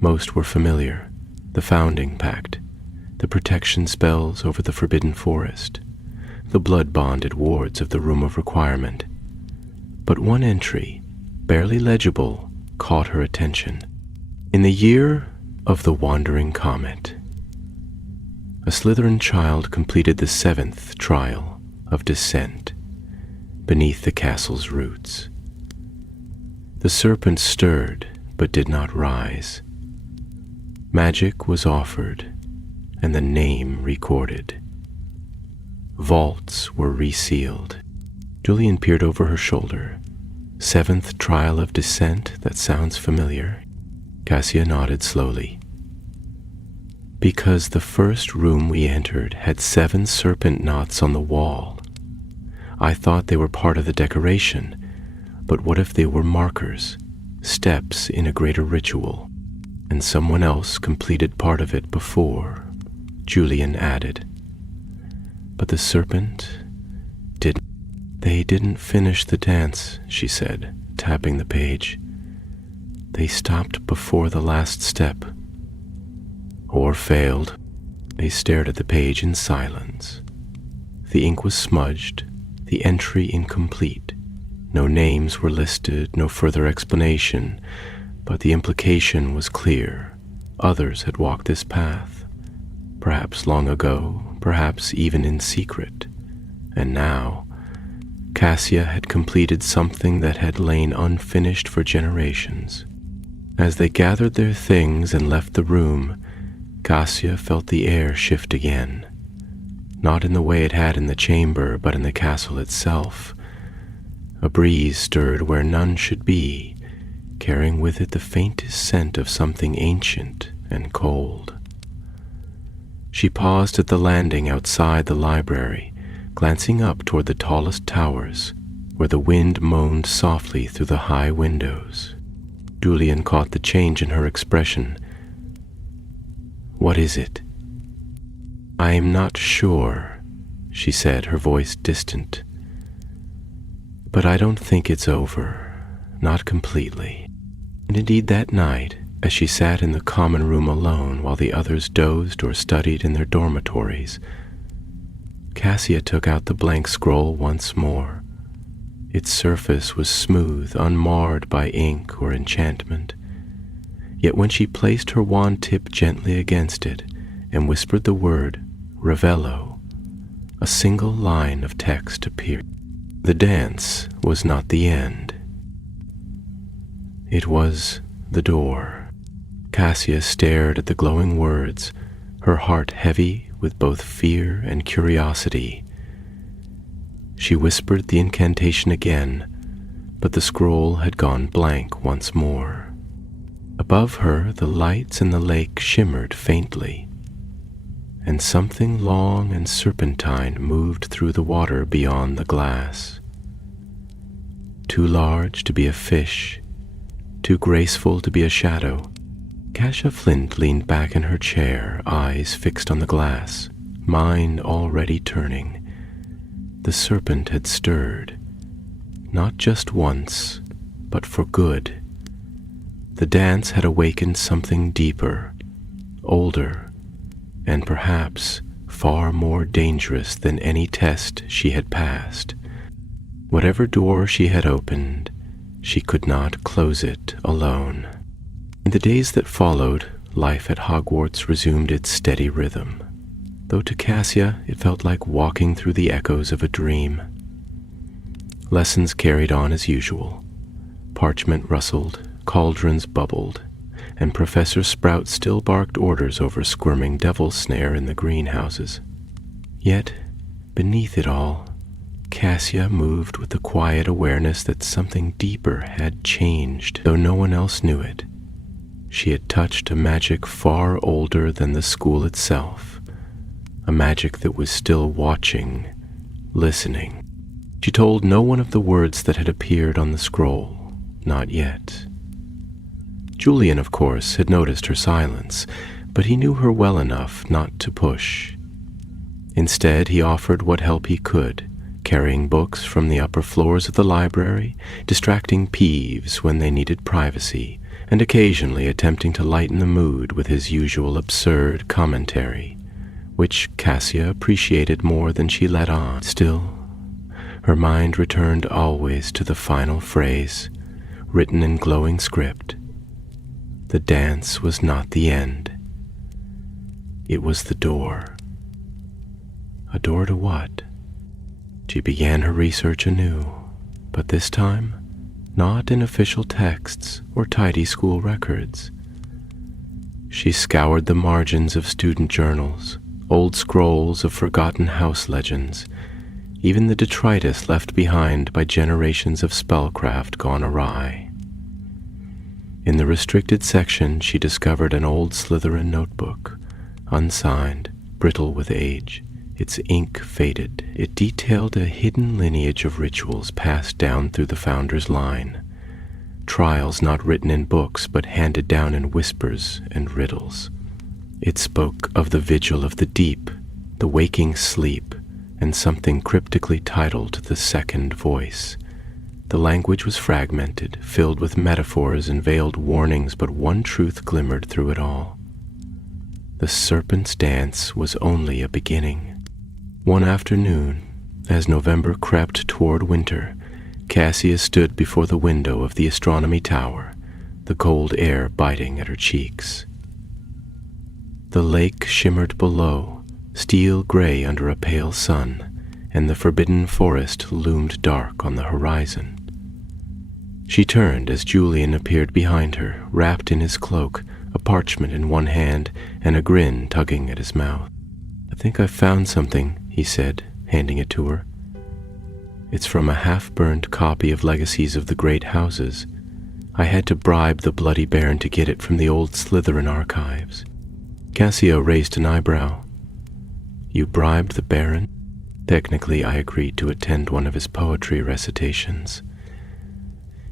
Most were familiar: the Founding Pact, the protection spells over the Forbidden Forest, the blood-bonded wards of the Room of Requirement. But one entry, barely legible, caught her attention. In the year of the Wandering Comet, a Slytherin child completed the 7th trial of descent beneath the castle's roots. The Serpent stirred, but did not rise. Magic was offered, and the name recorded. Vaults were resealed. Julian peered over her shoulder. 7th trial of descent, that sounds familiar. Cassia nodded slowly. Because the first room we entered had 7 serpent knots on the wall. I thought they were part of the decoration, but what if they were markers, steps in a greater ritual, and someone else completed part of it before? Julian added. But the serpent didn't. "They didn't finish the dance," she said, tapping the page. "They stopped before the last step. Or failed." They stared at the page in silence. The ink was smudged, the entry incomplete. No names were listed, no further explanation, but the implication was clear. Others had walked this path, perhaps long ago, perhaps even in secret, and now Cassia had completed something that had lain unfinished for generations. As they gathered their things and left the room, Cassia felt the air shift again, not in the way it had in the chamber, but in the castle itself. A breeze stirred where none should be, carrying with it the faintest scent of something ancient and cold. She paused at the landing outside the library, glancing up toward the tallest towers, where the wind moaned softly through the high windows. Julian caught the change in her expression. "What is it?" "I am not sure," she said, her voice distant. "But I don't think it's over, not completely." And indeed that night, as she sat in the common room alone while the others dozed or studied in their dormitories, Cassia took out the blank scroll once more. Its surface was smooth, unmarred by ink or enchantment. Yet when she placed her wand tip gently against it and whispered the word Ravello, a single line of text appeared. The dance was not the end. It was the door. Cassia stared at the glowing words, her heart heavy with both fear and curiosity. She whispered the incantation again, but the scroll had gone blank once more. Above her, the lights in the lake shimmered faintly, and something long and serpentine moved through the water beyond the glass. Too large to be a fish, too graceful to be a shadow, Cassia Flint leaned back in her chair, eyes fixed on the glass, mind already turning. The serpent had stirred, not just once, but for good. The dance had awakened something deeper, older, and perhaps far more dangerous than any test she had passed. Whatever door she had opened, she could not close it alone. In the days that followed, life at Hogwarts resumed its steady rhythm, though to Cassia it felt like walking through the echoes of a dream. Lessons carried on as usual. Parchment rustled, cauldrons bubbled, and Professor Sprout still barked orders over squirming devil snare in the greenhouses. Yet, beneath it all, Cassia moved with the quiet awareness that something deeper had changed, though no one else knew it. She had touched a magic far older than the school itself, a magic that was still watching, listening. She told no one of the words that had appeared on the scroll, not yet. Julian, of course, had noticed her silence, but he knew her well enough not to push. Instead, he offered what help he could, carrying books from the upper floors of the library, distracting Peeves when they needed privacy, and occasionally attempting to lighten the mood with his usual absurd commentary, which Cassia appreciated more than she let on. Still, her mind returned always to the final phrase, written in glowing script. The dance was not the end. It was the door. A door to what? She began her research anew, but this time, not in official texts or tidy school records. She scoured the margins of student journals, old scrolls of forgotten house legends, even the detritus left behind by generations of spellcraft gone awry. In the restricted section, she discovered an old Slytherin notebook, unsigned, brittle with age. Its ink faded. It detailed a hidden lineage of rituals passed down through the founder's line. Trials not written in books, but handed down in whispers and riddles. It spoke of the vigil of the deep, the waking sleep, and something cryptically titled the second voice. The language was fragmented, filled with metaphors and veiled warnings, but one truth glimmered through it all. The serpent's dance was only a beginning. One afternoon, as November crept toward winter, Cassia stood before the window of the astronomy tower, the cold air biting at her cheeks. The lake shimmered below, steel gray under a pale sun, and the forbidden forest loomed dark on the horizon. She turned as Julian appeared behind her, wrapped in his cloak, a parchment in one hand and a grin tugging at his mouth. "I think I've found something," he said, handing it to her. "It's from a half-burned copy of Legacies of the Great Houses. I had to bribe the Bloody Baron to get it from the old Slytherin archives." Cassio raised an eyebrow. "You bribed the Baron?" "Technically, I agreed to attend one of his poetry recitations.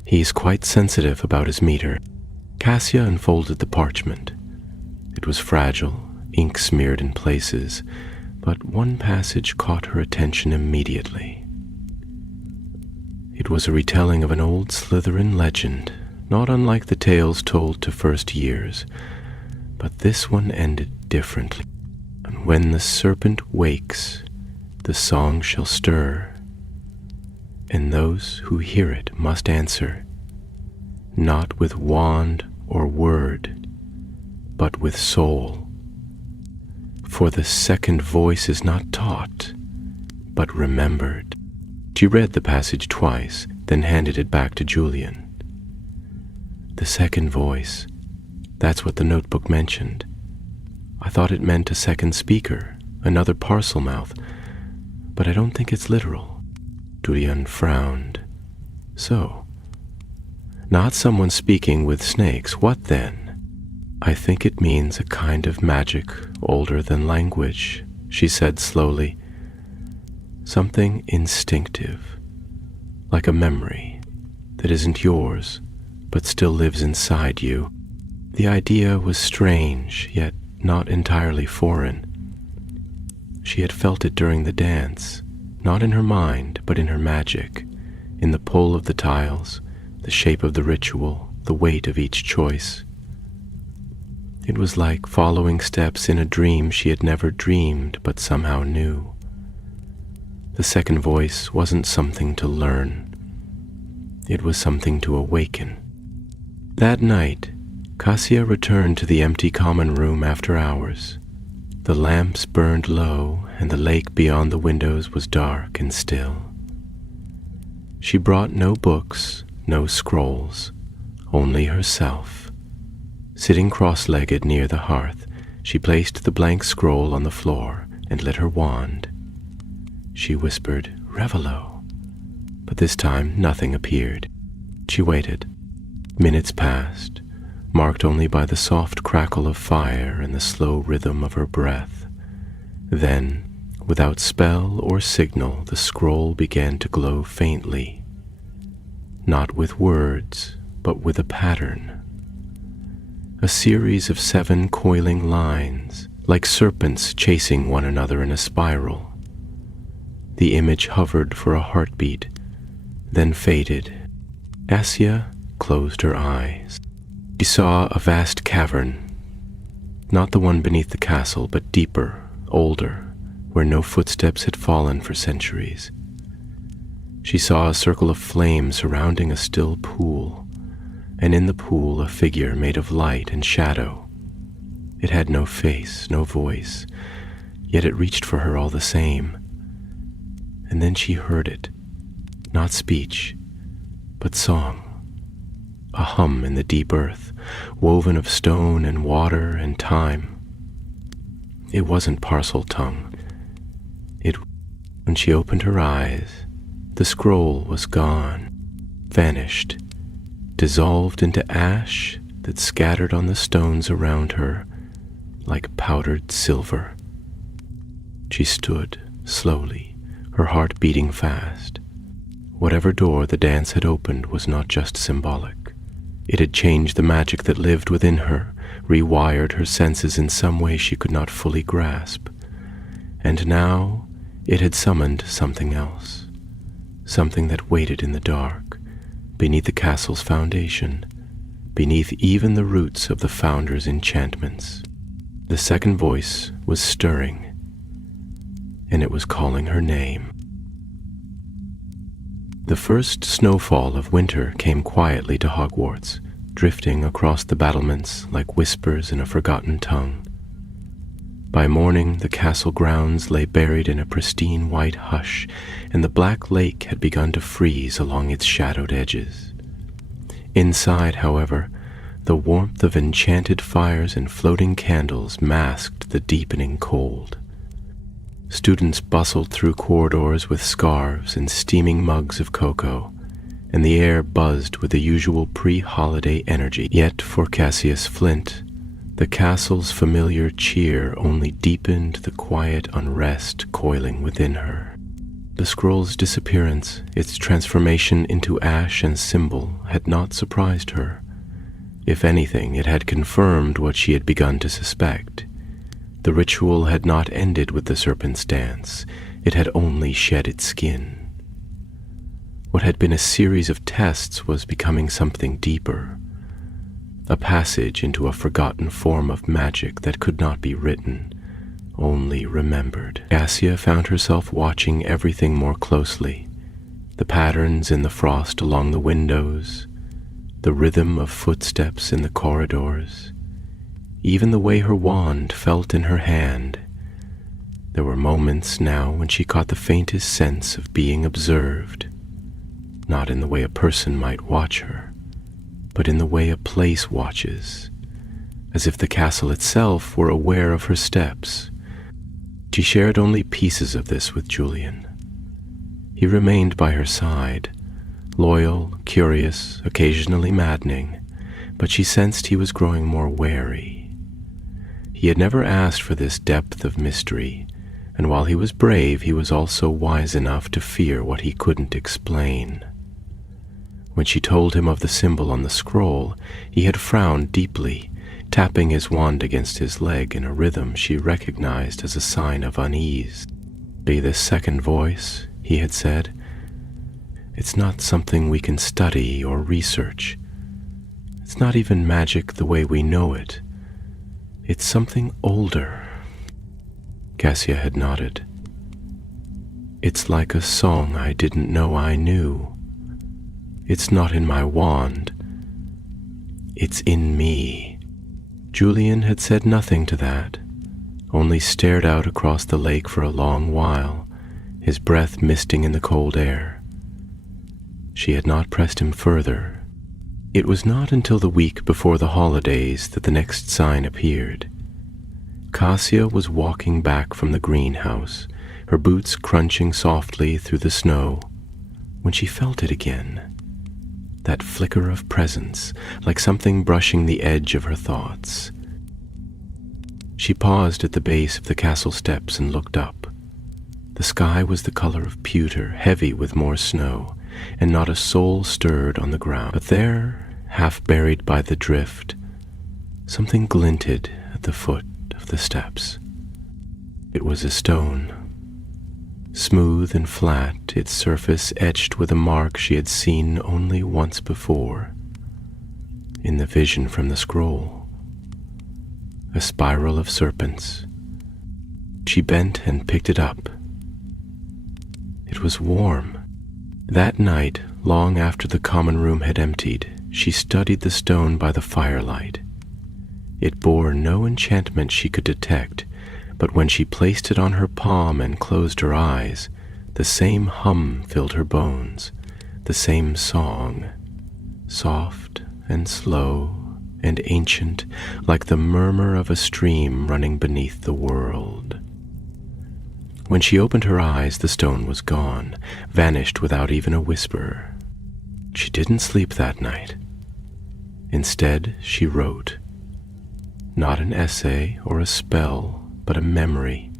He's quite sensitive about his meter." Cassia unfolded the parchment. It was fragile, ink smeared in places, but one passage caught her attention immediately. It was a retelling of an old Slytherin legend, not unlike the tales told to first years, but this one ended differently. "And when the serpent wakes, the song shall stir, and those who hear it must answer, not with wand or word, but with soul. For the second voice is not taught, but remembered." She read the passage twice, then handed it back to Julian. "The second voice, that's what the notebook mentioned. I thought it meant a second speaker, another parcel mouth, but I don't think it's literal." Julian frowned. "So, not someone speaking with snakes, what then?" "I think it means a kind of magic older than language," she said slowly. "Something instinctive, like a memory that isn't yours, but still lives inside you." The idea was strange, yet not entirely foreign. She had felt it during the dance, not in her mind, but in her magic, in the pull of the tiles, the shape of the ritual, the weight of each choice. It was like following steps in a dream she had never dreamed but somehow knew. The second voice wasn't something to learn. It was something to awaken. That night, Cassia returned to the empty common room after hours. The lamps burned low, and the lake beyond the windows was dark and still. She brought no books, no scrolls, only herself. Sitting cross-legged near the hearth, she placed the blank scroll on the floor and lit her wand. She whispered, "Revelo," but this time nothing appeared. She waited. Minutes passed, marked only by the soft crackle of fire and the slow rhythm of her breath. Then, without spell or signal, the scroll began to glow faintly, not with words, but with a pattern. A series of 7 coiling lines, like serpents chasing one another in a spiral. The image hovered for a heartbeat, then faded. Cassia closed her eyes. She saw a vast cavern, not the one beneath the castle, but deeper, older, where no footsteps had fallen for centuries. She saw a circle of flame surrounding a still pool, and in the pool a figure made of light and shadow. It had no face, no voice, yet it reached for her all the same. And then she heard it, not speech, but song. A hum in the deep earth, woven of stone and water and time. It wasn't parcel tongue. When she opened her eyes, the scroll was gone, vanished, dissolved into ash that scattered on the stones around her like powdered silver. She stood slowly, her heart beating fast. Whatever door the dance had opened was not just symbolic. It had changed the magic that lived within her, rewired her senses in some way she could not fully grasp. And now it had summoned something else, something that waited in the dark, beneath the castle's foundation, beneath even the roots of the founder's enchantments. The second voice was stirring, and it was calling her name. The first snowfall of winter came quietly to Hogwarts, drifting across the battlements like whispers in a forgotten tongue. By morning, the castle grounds lay buried in a pristine white hush, and the black lake had begun to freeze along its shadowed edges. Inside, however, the warmth of enchanted fires and floating candles masked the deepening cold. Students bustled through corridors with scarves and steaming mugs of cocoa, and the air buzzed with the usual pre-holiday energy. Yet for Cassius Flint, the castle's familiar cheer only deepened the quiet unrest coiling within her. The scroll's disappearance, its transformation into ash and symbol, had not surprised her. If anything, it had confirmed what she had begun to suspect. The ritual had not ended with the serpent's dance. It had only shed its skin. What had been a series of tests was becoming something deeper, a passage into a forgotten form of magic that could not be written, only remembered. Cassia found herself watching everything more closely, the patterns in the frost along the windows, the rhythm of footsteps in the corridors, even the way her wand felt in her hand. There were moments now when she caught the faintest sense of being observed, not in the way a person might watch her, but in the way a place watches, as if the castle itself were aware of her steps. She shared only pieces of this with Julian. He remained by her side, loyal, curious, occasionally maddening, but she sensed he was growing more wary. He had never asked for this depth of mystery, and while he was brave, he was also wise enough to fear what he couldn't explain. When she told him of the symbol on the scroll, he had frowned deeply, tapping his wand against his leg in a rhythm she recognized as a sign of unease. "Be this second voice," he had said. "It's not something we can study or research. It's not even magic the way we know it. It's something older." Cassia had nodded. "It's like a song I didn't know I knew. It's not in my wand. It's in me." Julian had said nothing to that, only stared out across the lake for a long while, his breath misting in the cold air. She had not pressed him further. It was not until the week before the holidays that the next sign appeared. Cassia was walking back from the greenhouse, her boots crunching softly through the snow, when she felt it again. That flicker of presence, like something brushing the edge of her thoughts. She paused at the base of the castle steps and looked up. The sky was the color of pewter, heavy with more snow, and not a soul stirred on the ground. But there, half buried by the drift, something glinted at the foot of the steps. It was a stone. Smooth and flat, its surface etched with a mark she had seen only once before, in the vision from the scroll. A spiral of serpents. She bent and picked it up. It was warm. That night, long after the common room had emptied, she studied the stone by the firelight. It bore no enchantment she could detect, but when she placed it on her palm and closed her eyes, the same hum filled her bones, the same song, soft and slow and ancient, like the murmur of a stream running beneath the world. When she opened her eyes, the stone was gone, vanished without even a whisper. She didn't sleep that night. Instead, she wrote. Not an essay or a spell, but a memory.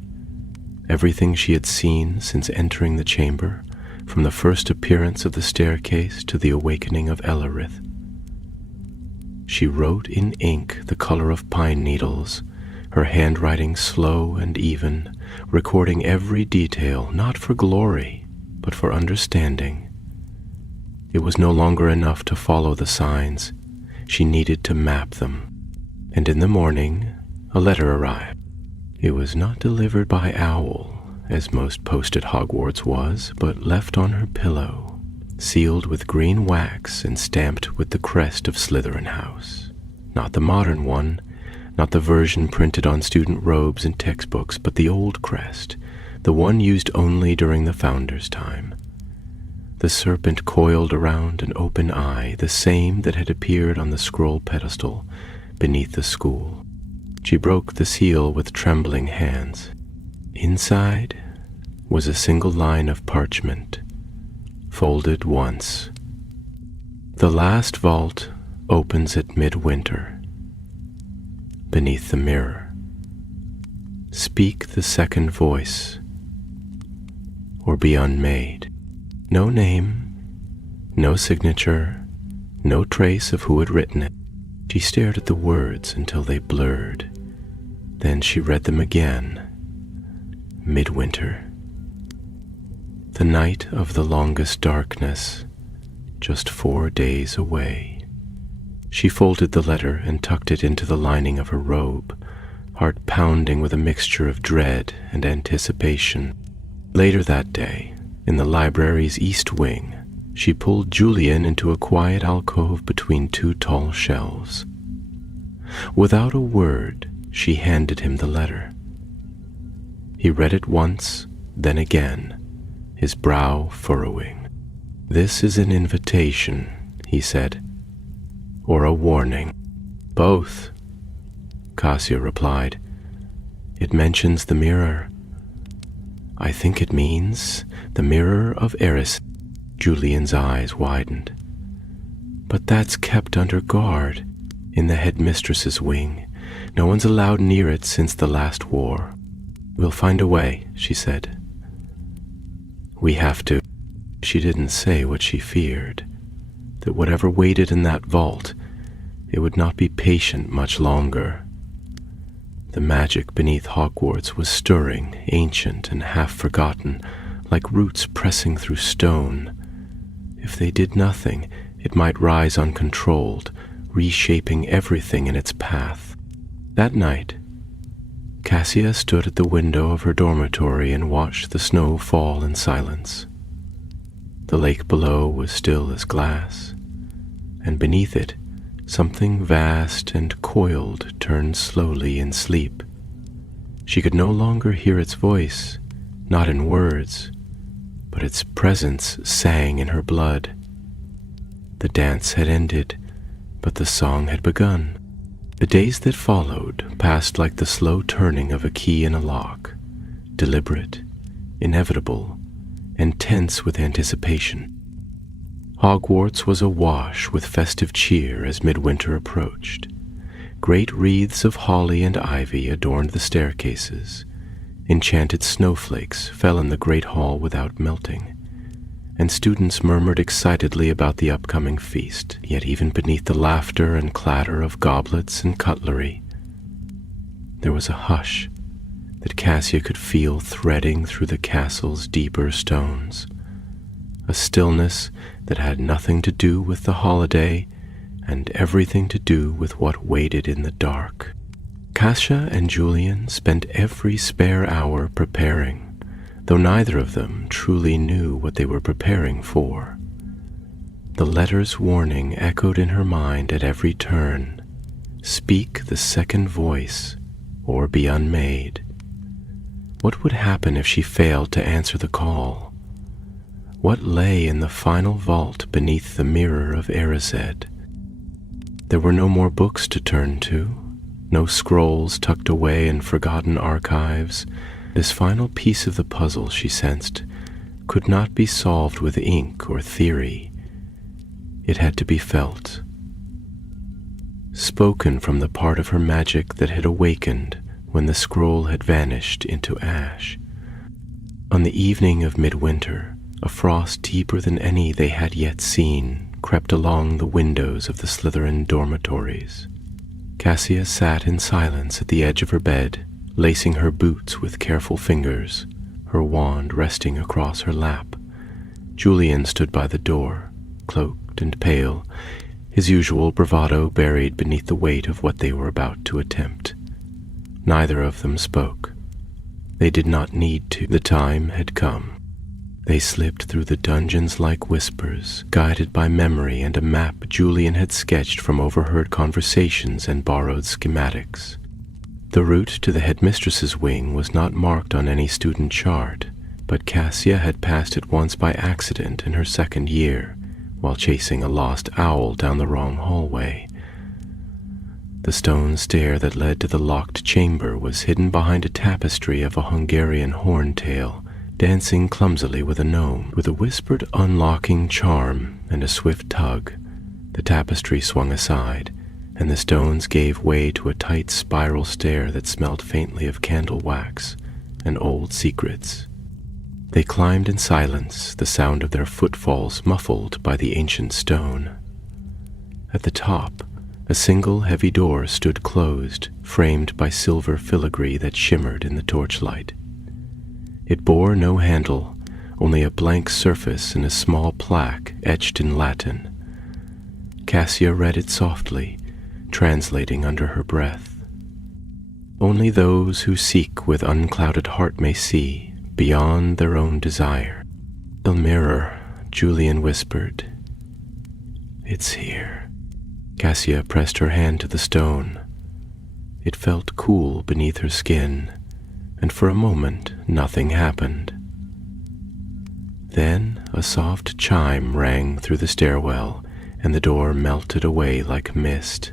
Everything she had seen since entering the chamber, from the first appearance of the staircase to the awakening of Ellerith. She wrote in ink the color of pine needles, her handwriting slow and even, recording every detail, not for glory, but for understanding. It was no longer enough to follow the signs. She needed to map them. And in the morning, a letter arrived. It was not delivered by owl, as most post at Hogwarts was, but left on her pillow, sealed with green wax and stamped with the crest of Slytherin House. Not the modern one, not the version printed on student robes and textbooks, but the old crest, the one used only during the founder's time. The serpent coiled around an open eye, the same that had appeared on the scroll pedestal beneath the school. She broke the seal with trembling hands. Inside was a single line of parchment, folded once. The last vault opens at midwinter. Beneath the mirror, speak the second voice, or be unmade. No name, no signature, no trace of who had written it. She stared at the words until they blurred. Then she read them again. Midwinter. The night of the longest darkness, just 4 days away. She folded the letter and tucked it into the lining of her robe, heart pounding with a mixture of dread and anticipation. Later that day, in the library's east wing, she pulled Julian into a quiet alcove between 2 tall shelves. Without a word, she handed him the letter. He read it once, then again, his brow furrowing. "This is an invitation," he said, "or a warning." "Both," Cassia replied. "It mentions the mirror. I think it means the mirror of Eris." Julian's eyes widened. "But that's kept under guard in the headmistress's wing. No one's allowed near it since the last war." "We'll find a way," she said. "We have to." She didn't say what she feared, that whatever waited in that vault, it would not be patient much longer. The magic beneath Hogwarts was stirring, ancient and half-forgotten, like roots pressing through stone. If they did nothing, it might rise uncontrolled, reshaping everything in its path. That night, Cassia stood at the window of her dormitory and watched the snow fall in silence. The lake below was still as glass, and beneath it, something vast and coiled turned slowly in sleep. She could no longer hear its voice, not in words, but its presence sang in her blood. The dance had ended, but the song had begun. The days that followed passed like the slow turning of a key in a lock, deliberate, inevitable, and tense with anticipation. Hogwarts was awash with festive cheer as midwinter approached. Great wreaths of holly and ivy adorned the staircases. Enchanted snowflakes fell in the great hall without melting, and students murmured excitedly about the upcoming feast, yet even beneath the laughter and clatter of goblets and cutlery, there was a hush that Cassia could feel threading through the castle's deeper stones, a stillness that had nothing to do with the holiday and everything to do with what waited in the dark. Cassia and Julian spent every spare hour preparing, though neither of them truly knew what they were preparing for. The letter's warning echoed in her mind at every turn. Speak the second voice, or be unmade. What would happen if she failed to answer the call? What lay in the final vault beneath the mirror of Erised? There were no more books to turn to, no scrolls tucked away in forgotten archives. This final piece of the puzzle, she sensed, could not be solved with ink or theory. It had to be felt, spoken from the part of her magic that had awakened when the scroll had vanished into ash. On the evening of midwinter, a frost deeper than any they had yet seen crept along the windows of the Slytherin dormitories. Cassia sat in silence at the edge of her bed, lacing her boots with careful fingers, her wand resting across her lap. Julian stood by the door, cloaked and pale, his usual bravado buried beneath the weight of what they were about to attempt. Neither of them spoke. They did not need to. The time had come. They slipped through the dungeons like whispers, guided by memory and a map Julian had sketched from overheard conversations and borrowed schematics. The route to the headmistress's wing was not marked on any student chart, but Cassia had passed it once by accident in her second year, while chasing a lost owl down the wrong hallway. The stone stair that led to the locked chamber was hidden behind a tapestry of a Hungarian horntail, dancing clumsily with a gnome. With a whispered unlocking charm and a swift tug, the tapestry swung aside, and the stones gave way to a tight spiral stair that smelled faintly of candle wax and old secrets. They climbed in silence, the sound of their footfalls muffled by the ancient stone. At the top, a single heavy door stood closed, framed by silver filigree that shimmered in the torchlight. It bore no handle, only a blank surface and a small plaque etched in Latin. Cassia read it softly, translating under her breath. Only those who seek with unclouded heart may see, beyond their own desire. The mirror, Julian whispered. It's here. Cassia pressed her hand to the stone. It felt cool beneath her skin, and for a moment nothing happened. Then a soft chime rang through the stairwell, and the door melted away like mist.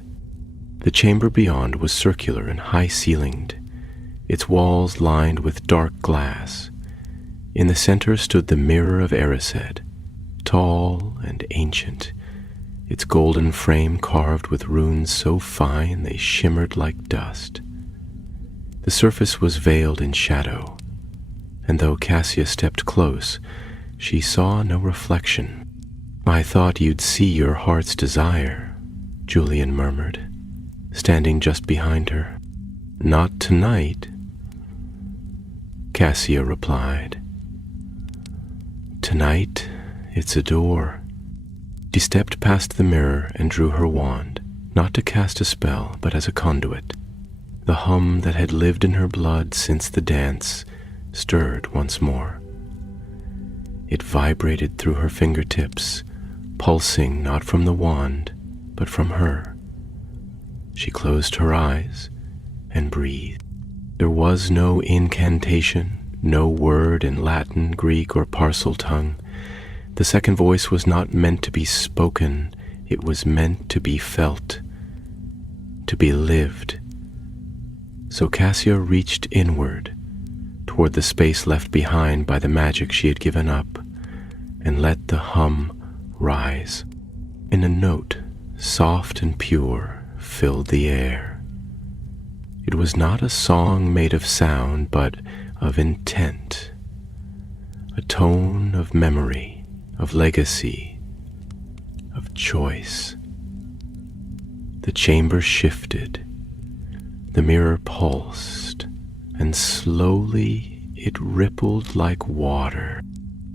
The chamber beyond was circular and high-ceilinged, its walls lined with dark glass. In the center stood the Mirror of Erised, tall and ancient, its golden frame carved with runes so fine they shimmered like dust. The surface was veiled in shadow, and though Cassia stepped close, she saw no reflection. "I thought you'd see your heart's desire," Julian murmured, standing just behind her. "Not tonight," Cassia replied. "Tonight, it's a door." She stepped past the mirror and drew her wand, not to cast a spell, but as a conduit. The hum that had lived in her blood since the dance stirred once more. It vibrated through her fingertips, pulsing not from the wand, but from her. She closed her eyes and breathed. There was no incantation, no word in Latin, Greek, or Parcel tongue. The second voice was not meant to be spoken, it was meant to be felt, to be lived. So Cassia reached inward, toward the space left behind by the magic she had given up, and let the hum rise. In a note, soft and pure, filled the air. It was not a song made of sound, but of intent, a tone of memory, of legacy, of choice. The chamber shifted, the mirror pulsed, and slowly it rippled like water.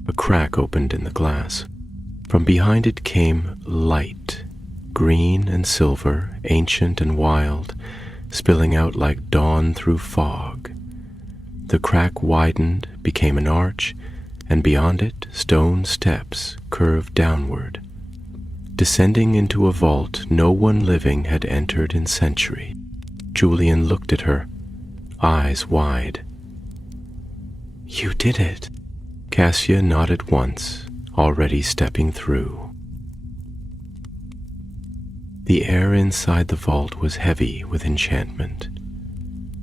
A crack opened in the glass. From behind it came light, green and silver, ancient and wild, spilling out like dawn through fog. The crack widened, became an arch, and beyond it, stone steps curved downward. Descending into a vault no one living had entered in century. Julian looked at her, eyes wide. "You did it." Cassia nodded once, already stepping through. The air inside the vault was heavy with enchantment.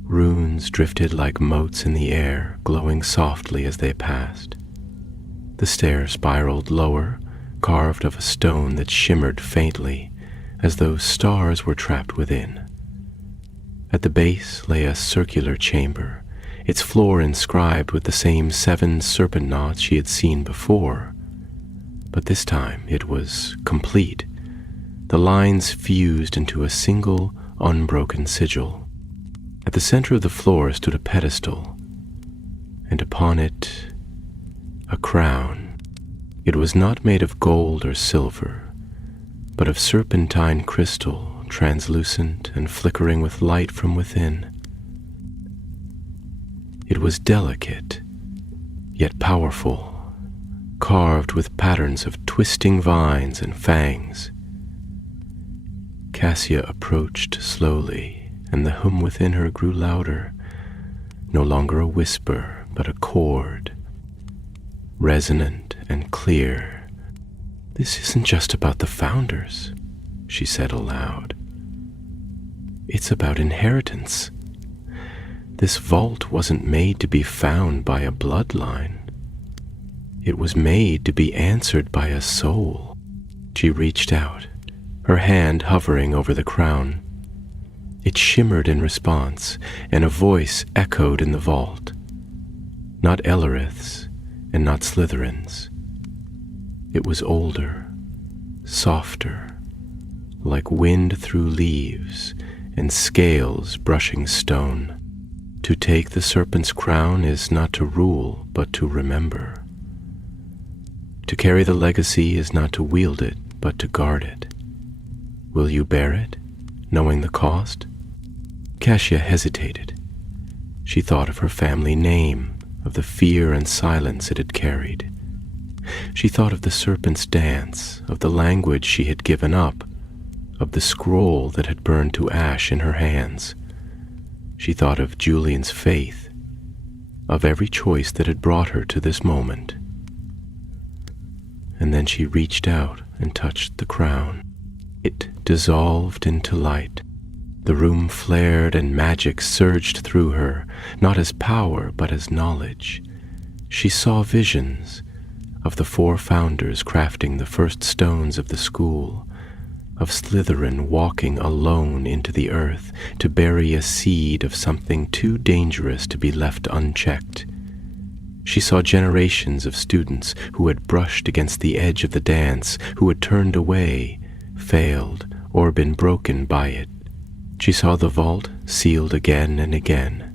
Runes drifted like motes in the air, glowing softly as they passed. The stair spiraled lower, carved of a stone that shimmered faintly, as though stars were trapped within. At the base lay a circular chamber, its floor inscribed with the same 7 serpent knots she had seen before. But this time it was complete. The lines fused into a single, unbroken sigil. At the center of the floor stood a pedestal, and upon it a crown. It was not made of gold or silver, but of serpentine crystal, translucent and flickering with light from within. It was delicate, yet powerful, carved with patterns of twisting vines and fangs. Cassia approached slowly and the hum within her grew louder, no longer a whisper, but a chord, resonant and clear. "This isn't just about the founders," she said aloud. "It's about inheritance. This vault wasn't made to be found by a bloodline. It was made to be answered by a soul." She reached out, her hand hovering over the crown. It shimmered in response, and a voice echoed in the vault. Not Ellerith's, and not Slytherin's. It was older, softer, like wind through leaves and scales brushing stone. To take the serpent's crown is not to rule, but to remember. To carry the legacy is not to wield it, but to guard it. Will you bear it, knowing the cost? Cassia hesitated. She thought of her family name, of the fear and silence it had carried. She thought of the serpent's dance, of the language she had given up, of the scroll that had burned to ash in her hands. She thought of Julian's faith, of every choice that had brought her to this moment. And then she reached out and touched the crown. It dissolved into light. The room flared and magic surged through her, not as power but as knowledge. She saw visions of the 4 founders crafting the first stones of the school, of Slytherin walking alone into the earth to bury a seed of something too dangerous to be left unchecked. She saw generations of students who had brushed against the edge of the dance, who had turned away, failed, or been broken by it. She saw the vault sealed again and again,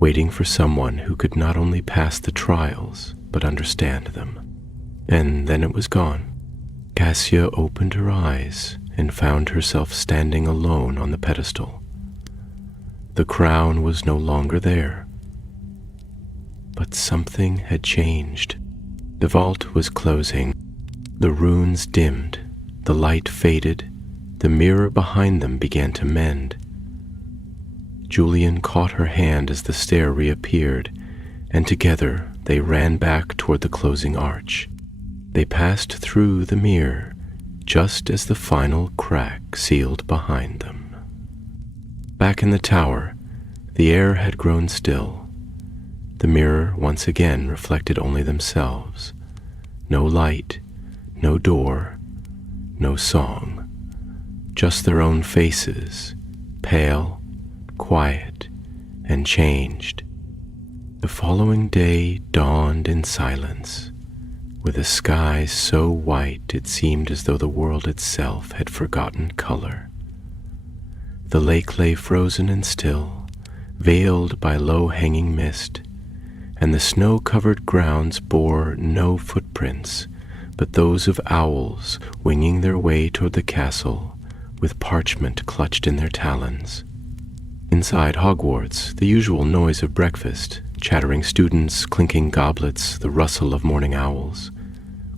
waiting for someone who could not only pass the trials, but understand them. And then it was gone. Cassia opened her eyes and found herself standing alone on the pedestal. The crown was no longer there. But something had changed. The vault was closing. The runes dimmed. The light faded. The mirror behind them began to mend. Julian caught her hand as the stair reappeared, and together they ran back toward the closing arch. They passed through the mirror just as the final crack sealed behind them. Back in the tower, the air had grown still. The mirror once again reflected only themselves. No light, no door, no song. Just their own faces, pale, quiet, and changed. The following day dawned in silence, with a sky so white it seemed as though the world itself had forgotten color. The lake lay frozen and still, veiled by low-hanging mist, and the snow-covered grounds bore no footprints, but those of owls winging their way toward the castle, with parchment clutched in their talons. Inside Hogwarts, the usual noise of breakfast, chattering students, clinking goblets, the rustle of morning owls,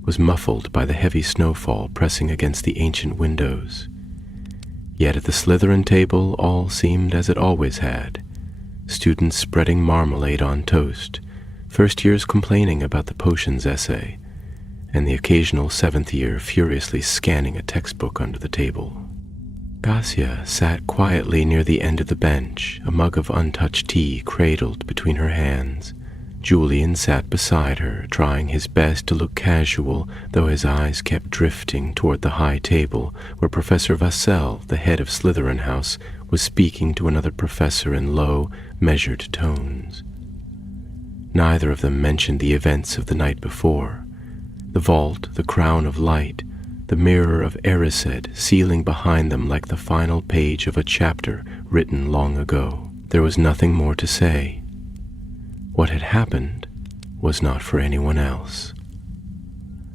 was muffled by the heavy snowfall pressing against the ancient windows. Yet at the Slytherin table all seemed as it always had, students spreading marmalade on toast, first years complaining about the potions essay, and the occasional 7th year furiously scanning a textbook under the table. Cassia sat quietly near the end of the bench, a mug of untouched tea cradled between her hands. Julian sat beside her, trying his best to look casual, though his eyes kept drifting toward the high table where Professor Vassell, the head of Slytherin House, was speaking to another professor in low, measured tones. Neither of them mentioned the events of the night before. The vault, the crown of light, the mirror of Erised sealing behind them like the final page of a chapter written long ago. There was nothing more to say. What had happened was not for anyone else.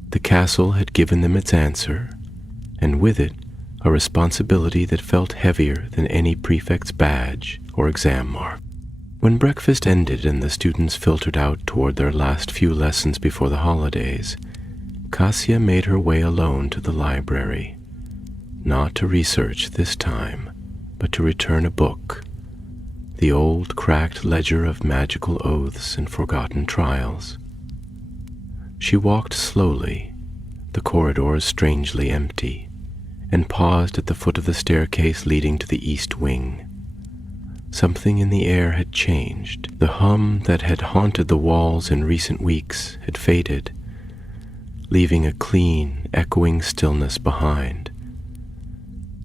The castle had given them its answer, and with it a responsibility that felt heavier than any prefect's badge or exam mark. When breakfast ended and the students filtered out toward their last few lessons before the holidays, Cassia made her way alone to the library, not to research this time, but to return a book, the old cracked ledger of magical oaths and forgotten trials. She walked slowly, the corridors strangely empty, and paused at the foot of the staircase leading to the east wing. Something in the air had changed. The hum that had haunted the walls in recent weeks had faded, leaving a clean, echoing stillness behind.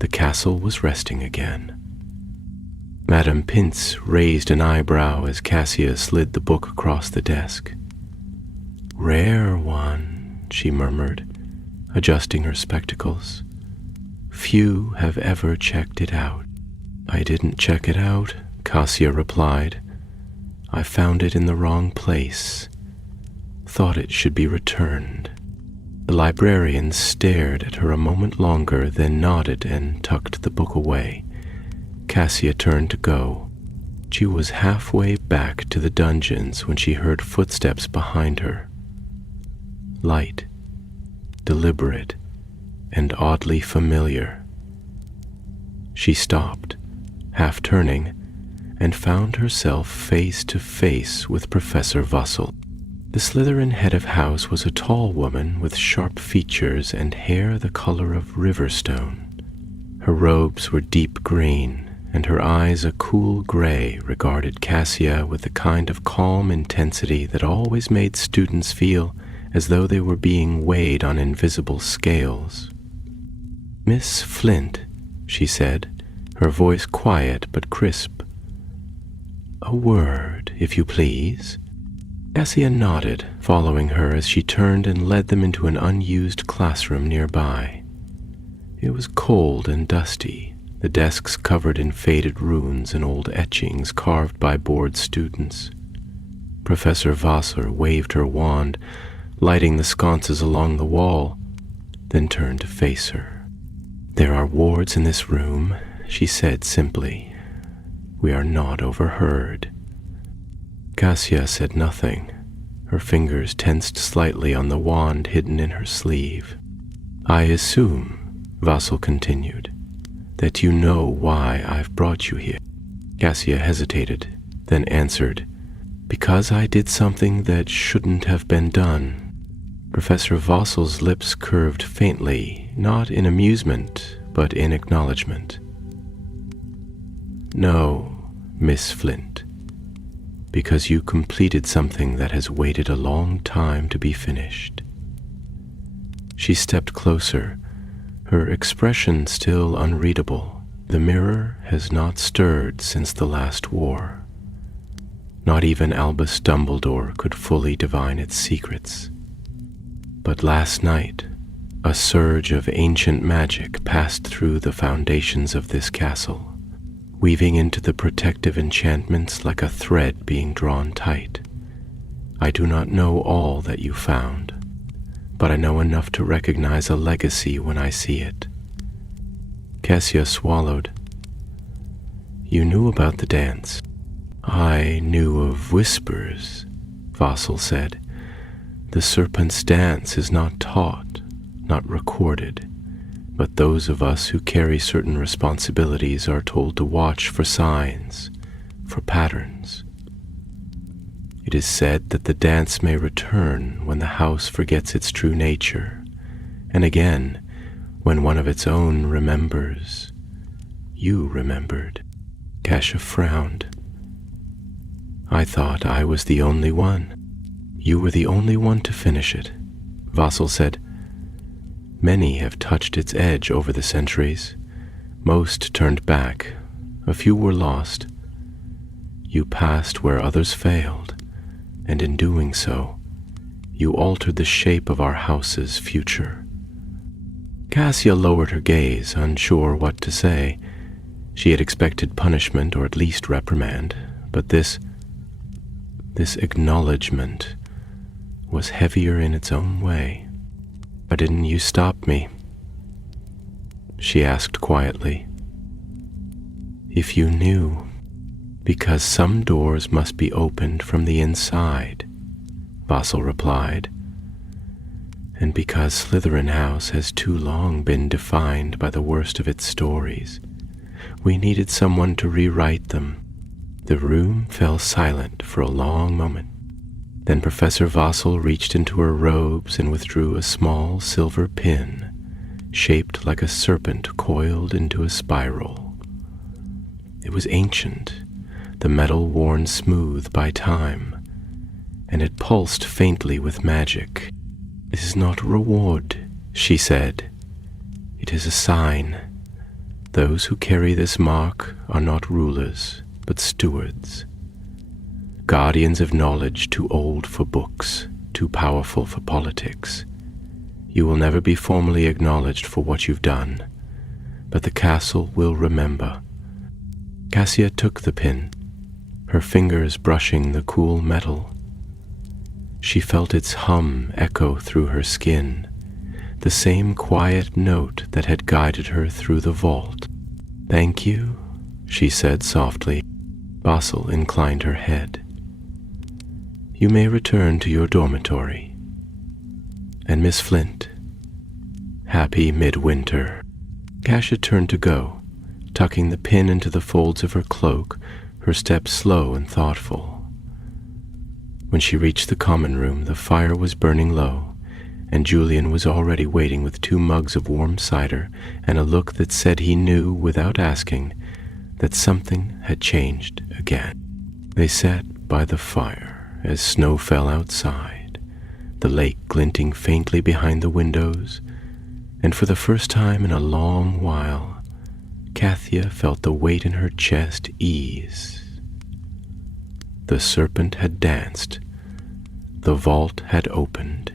The castle was resting again. Madame Pince raised an eyebrow as Cassia slid the book across the desk. "Rare one," she murmured, adjusting her spectacles. "Few have ever checked it out." "I didn't check it out," Cassia replied. "I found it in the wrong place. Thought it should be returned." The librarian stared at her a moment longer, then nodded and tucked the book away. Cassia turned to go. She was halfway back to the dungeons when she heard footsteps behind her. Light, deliberate, and oddly familiar. She stopped, half turning, and found herself face to face with Professor Vussel. The Slytherin head of house was a tall woman with sharp features and hair the color of riverstone. Her robes were deep green, and her eyes, a cool gray, regarded Cassia with the kind of calm intensity that always made students feel as though they were being weighed on invisible scales. "Miss Flint," she said, her voice quiet but crisp. "A word, if you please." Cassia nodded, following her as she turned and led them into an unused classroom nearby. It was cold and dusty, the desks covered in faded runes and old etchings carved by bored students. Professor Vassar waved her wand, lighting the sconces along the wall, then turned to face her. "There are wards in this room," she said simply. "We are not overheard." Cassia said nothing. Her fingers tensed slightly on the wand hidden in her sleeve. "I assume," Vassal continued, "that you know why I've brought you here." Cassia hesitated, then answered, "Because I did something that shouldn't have been done." Professor Vassal's lips curved faintly, not in amusement, but in acknowledgement. "No, Miss Flint, because you completed something that has waited a long time to be finished." She stepped closer, her expression still unreadable. "The mirror has not stirred since the last war. Not even Albus Dumbledore could fully divine its secrets. But last night, a surge of ancient magic passed through the foundations of this castle, weaving into the protective enchantments like a thread being drawn tight. I do not know all that you found, but I know enough to recognize a legacy when I see it." Cassia swallowed. "You knew about the dance." "I knew of whispers," Vassal said. "The Serpent's dance is not taught, not recorded, but those of us who carry certain responsibilities are told to watch for signs, for patterns. It is said that the dance may return when the house forgets its true nature, and again, when one of its own remembers. You remembered." Cassia frowned. "I thought I was the only one." "You were the only one to finish it," Vassal said. "Many have touched its edge over the centuries. Most turned back. A few were lost. You passed where others failed, and in doing so, you altered the shape of our house's future." Cassia lowered her gaze, unsure what to say. She had expected punishment or at least reprimand, but this acknowledgement was heavier in its own way. "Why didn't you stop me?" she asked quietly. "If you knew, because some doors must be opened from the inside," Vassal replied, "and because Slytherin House has too long been defined by the worst of its stories. We needed someone to rewrite them. The room fell silent for a long moment. Then Professor Vossel reached into her robes and withdrew a small silver pin, shaped like a serpent coiled into a spiral. It was ancient, the metal worn smooth by time, and it pulsed faintly with magic. "It is not a reward," she said. "It is a sign. Those who carry this mark are not rulers, but stewards. Guardians of knowledge too old for books, too powerful for politics. You will never be formally acknowledged for what you've done, but the castle will remember." Cassia took the pin, her fingers brushing the cool metal. She felt its hum echo through her skin, the same quiet note that had guided her through the vault. "Thank you," she said softly. Vossel inclined her head. "You may return to your dormitory. And Miss Flint, happy midwinter." Cassia turned to go, tucking the pin into the folds of her cloak, her steps slow and thoughtful. When she reached the common room, the fire was burning low, and Julian was already waiting with 2 mugs of warm cider and a look that said he knew, without asking, that something had changed again. They sat by the fire as snow fell outside, the lake glinting faintly behind the windows, and for the first time in a long while, Cassia felt the weight in her chest ease. The serpent had danced, the vault had opened,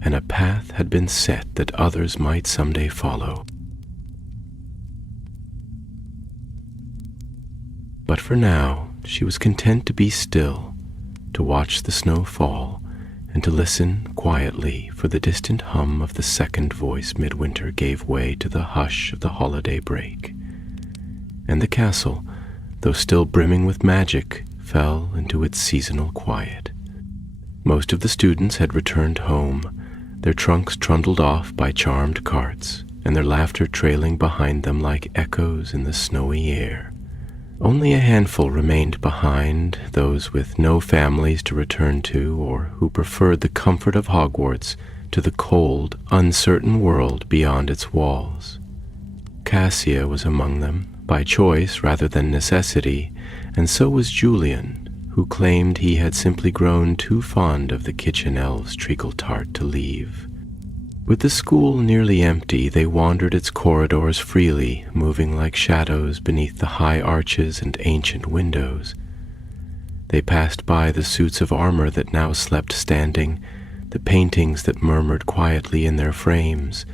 and a path had been set that others might someday follow. But for now, she was content to be still, to watch the snow fall, and to listen quietly for the distant hum of the second voice midwinter gave way to the hush of the holiday break. And the castle, though still brimming with magic, fell into its seasonal quiet. Most of the students had returned home, their trunks trundled off by charmed carts, and their laughter trailing behind them like echoes in the snowy air. Only a handful remained behind, those with no families to return to, or who preferred the comfort of Hogwarts to the cold, uncertain world beyond its walls. Cassia was among them, by choice rather than necessity, and so was Julian, who claimed he had simply grown too fond of the kitchen elves' treacle tart to leave. With the school nearly empty, they wandered its corridors freely, moving like shadows beneath the high arches and ancient windows. They passed by the suits of armor that now slept standing, the paintings that murmured quietly in their frames,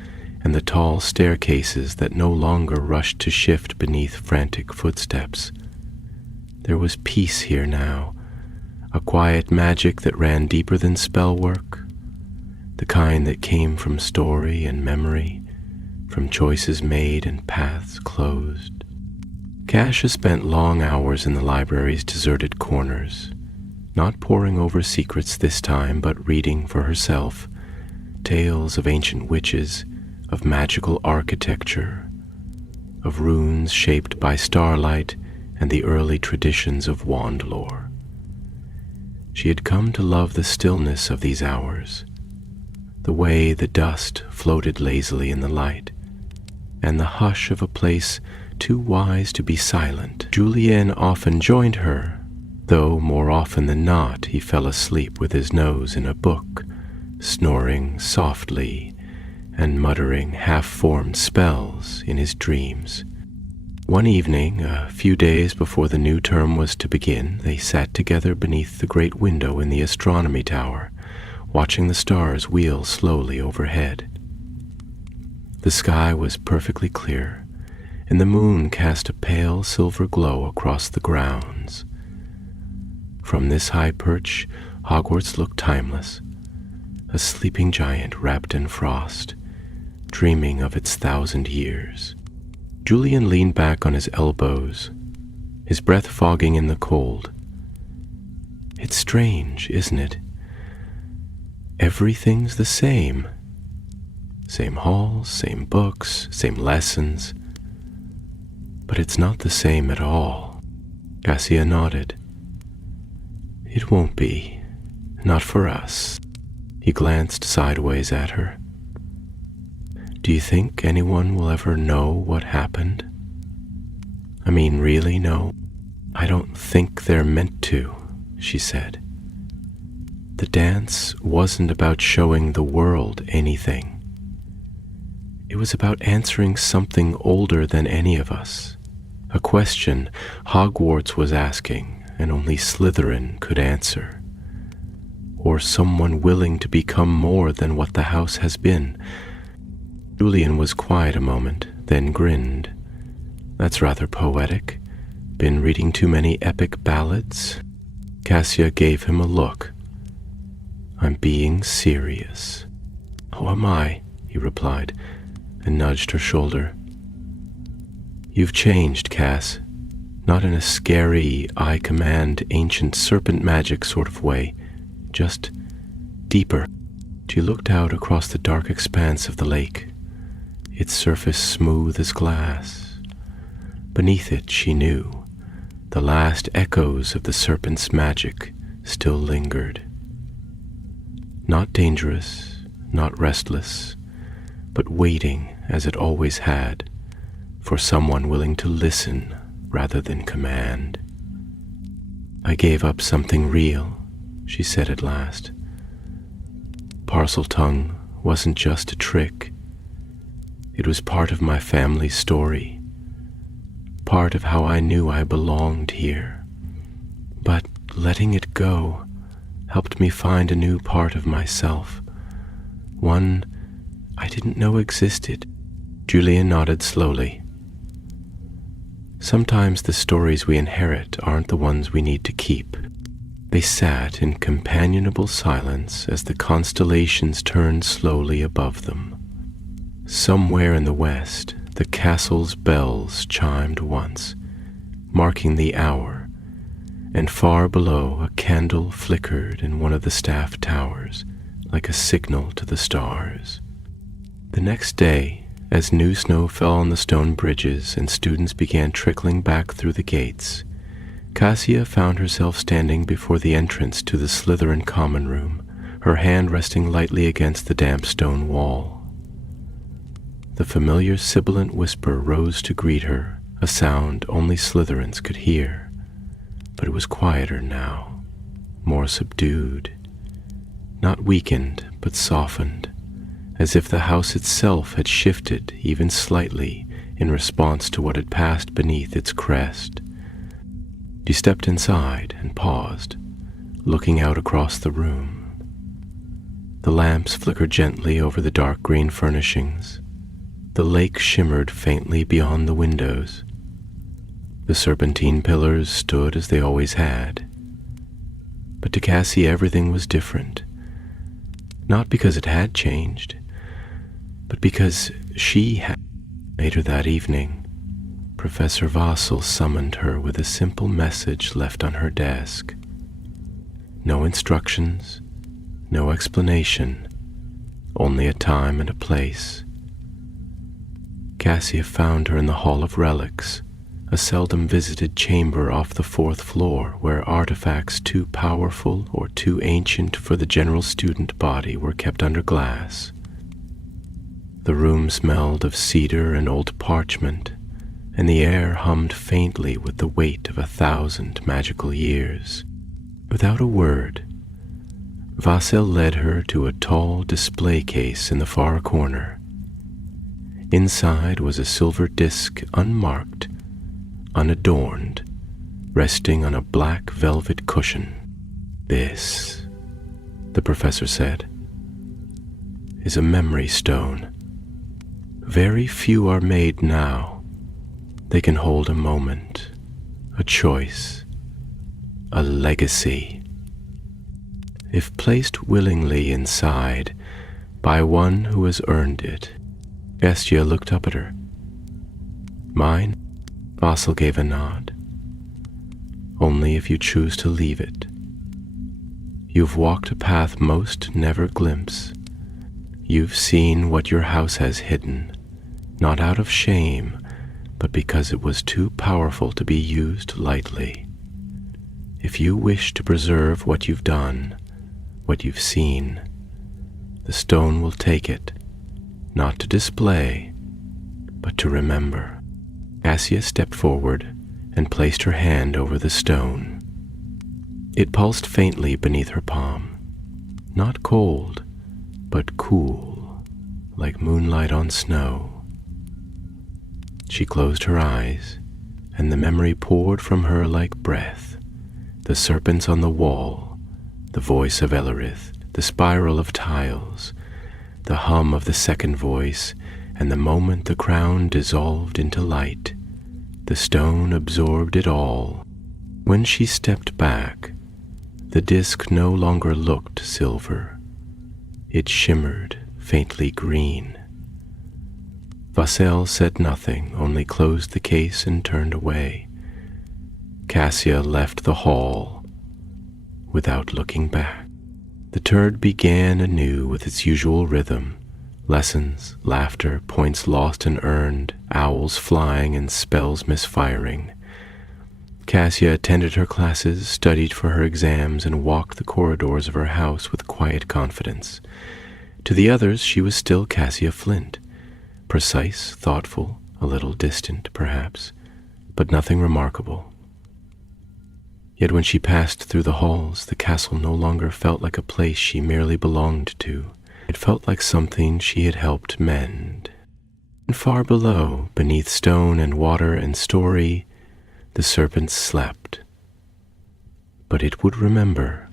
and the tall staircases that no longer rushed to shift beneath frantic footsteps. There was peace here now, a quiet magic that ran deeper than spellwork, the kind that came from story and memory, from choices made and paths closed. Cassia spent long hours in the library's deserted corners, not poring over secrets this time, but reading for herself tales of ancient witches, of magical architecture, of runes shaped by starlight, and the early traditions of wand lore. She had come to love the stillness of these hours, the way the dust floated lazily in the light, and the hush of a place too wise to be silent. Julian often joined her, though more often than not he fell asleep with his nose in a book, snoring softly and muttering half-formed spells in his dreams. One evening, a few days before the new term was to begin, they sat together beneath the great window in the astronomy tower, watching the stars wheel slowly overhead. The sky was perfectly clear, and the moon cast a pale silver glow across the grounds. From this high perch, Hogwarts looked timeless, a sleeping giant wrapped in frost, dreaming of its 1,000 years. Julian leaned back on his elbows, his breath fogging in the cold. "It's strange, isn't it? Everything's the same. Same halls, same books, same lessons. But it's not the same at all. Cassia nodded. It won't be. Not for us. He glanced sideways at her. Do you think anyone will ever know what happened? I mean, really know? I don't think they're meant to, she said. The dance wasn't about showing the world anything. It was about answering something older than any of us. A question Hogwarts was asking and only Slytherin could answer. Or someone willing to become more than what the house has been. Julian was quiet a moment, then grinned. That's rather poetic. Been reading too many epic ballads? Cassia gave him a look. I'm being serious. Oh, am I? He replied, and nudged her shoulder. You've changed, Cass. Not in a scary, I command ancient serpent magic sort of way, just deeper. She looked out across the dark expanse of the lake, its surface smooth as glass. Beneath it, she knew, the last echoes of the serpent's magic still lingered. Not dangerous, not restless, but waiting as it always had, for someone willing to listen rather than command. I gave up something real, she said at last. Parseltongue wasn't just a trick. It was part of my family's story, part of how I knew I belonged here. But letting it go helped me find a new part of myself, one I didn't know existed. Julian nodded slowly. Sometimes the stories we inherit aren't the ones we need to keep. They sat in companionable silence as the constellations turned slowly above them. Somewhere in the west, the castle's bells chimed once, marking the hour, and far below a candle flickered in one of the staff towers, like a signal to the stars. The next day, as new snow fell on the stone bridges and students began trickling back through the gates, Cassia found herself standing before the entrance to the Slytherin common room, her hand resting lightly against the damp stone wall. The familiar sibilant whisper rose to greet her, a sound only Slytherins could hear, but it was quieter now, more subdued, not weakened but softened, as if the house itself had shifted even slightly in response to what had passed beneath its crest. She stepped inside and paused, looking out across the room. The lamps flickered gently over the dark green furnishings. The lake shimmered faintly beyond the windows. The serpentine pillars stood as they always had. But to Cassie everything was different, not because it had changed, but because she had. Later that evening, Professor Vossel summoned her with a simple message left on her desk. No instructions, no explanation, only a time and a place. Cassia found her in the Hall of Relics, a seldom visited chamber off the 4th floor where artifacts too powerful or too ancient for the general student body were kept under glass. The room smelled of cedar and old parchment, and the air hummed faintly with the weight of 1,000 magical years. Without a word, Vossel led her to a tall display case in the far corner. Inside was a silver disc, unmarked, unadorned, resting on a black velvet cushion. This, the professor said, is a memory stone. Very few are made now. They can hold a moment, a choice, a legacy. If placed willingly inside by one who has earned it. Cassia looked up at her. Mine? Vossel gave a nod. Only if you choose to leave it. You've walked a path most never glimpse. You've seen what your house has hidden, not out of shame, but because it was too powerful to be used lightly. If you wish to preserve what you've done, what you've seen, the stone will take it, not to display, but to remember. Cassia stepped forward and placed her hand over the stone. It pulsed faintly beneath her palm, not cold, but cool, like moonlight on snow. She closed her eyes, and the memory poured from her like breath. The serpents on the wall, the voice of Ellerith, the spiral of tiles, the hum of the second voice, and the moment the crown dissolved into light, the stone absorbed it all. When she stepped back, the disk no longer looked silver. It shimmered faintly green. Vassel said nothing, only closed the case and turned away. Cassia left the hall without looking back. The turd began anew with its usual rhythm. Lessons, laughter, points lost and earned, owls flying and spells misfiring. Cassia attended her classes, studied for her exams, and walked the corridors of her house with quiet confidence. To the others, she was still Cassia Flint, precise, thoughtful, a little distant, perhaps, but nothing remarkable. Yet when she passed through the halls, the castle no longer felt like a place she merely belonged to. It felt like something she had helped mend. And far below, beneath stone and water and story, the serpent slept. But it would remember.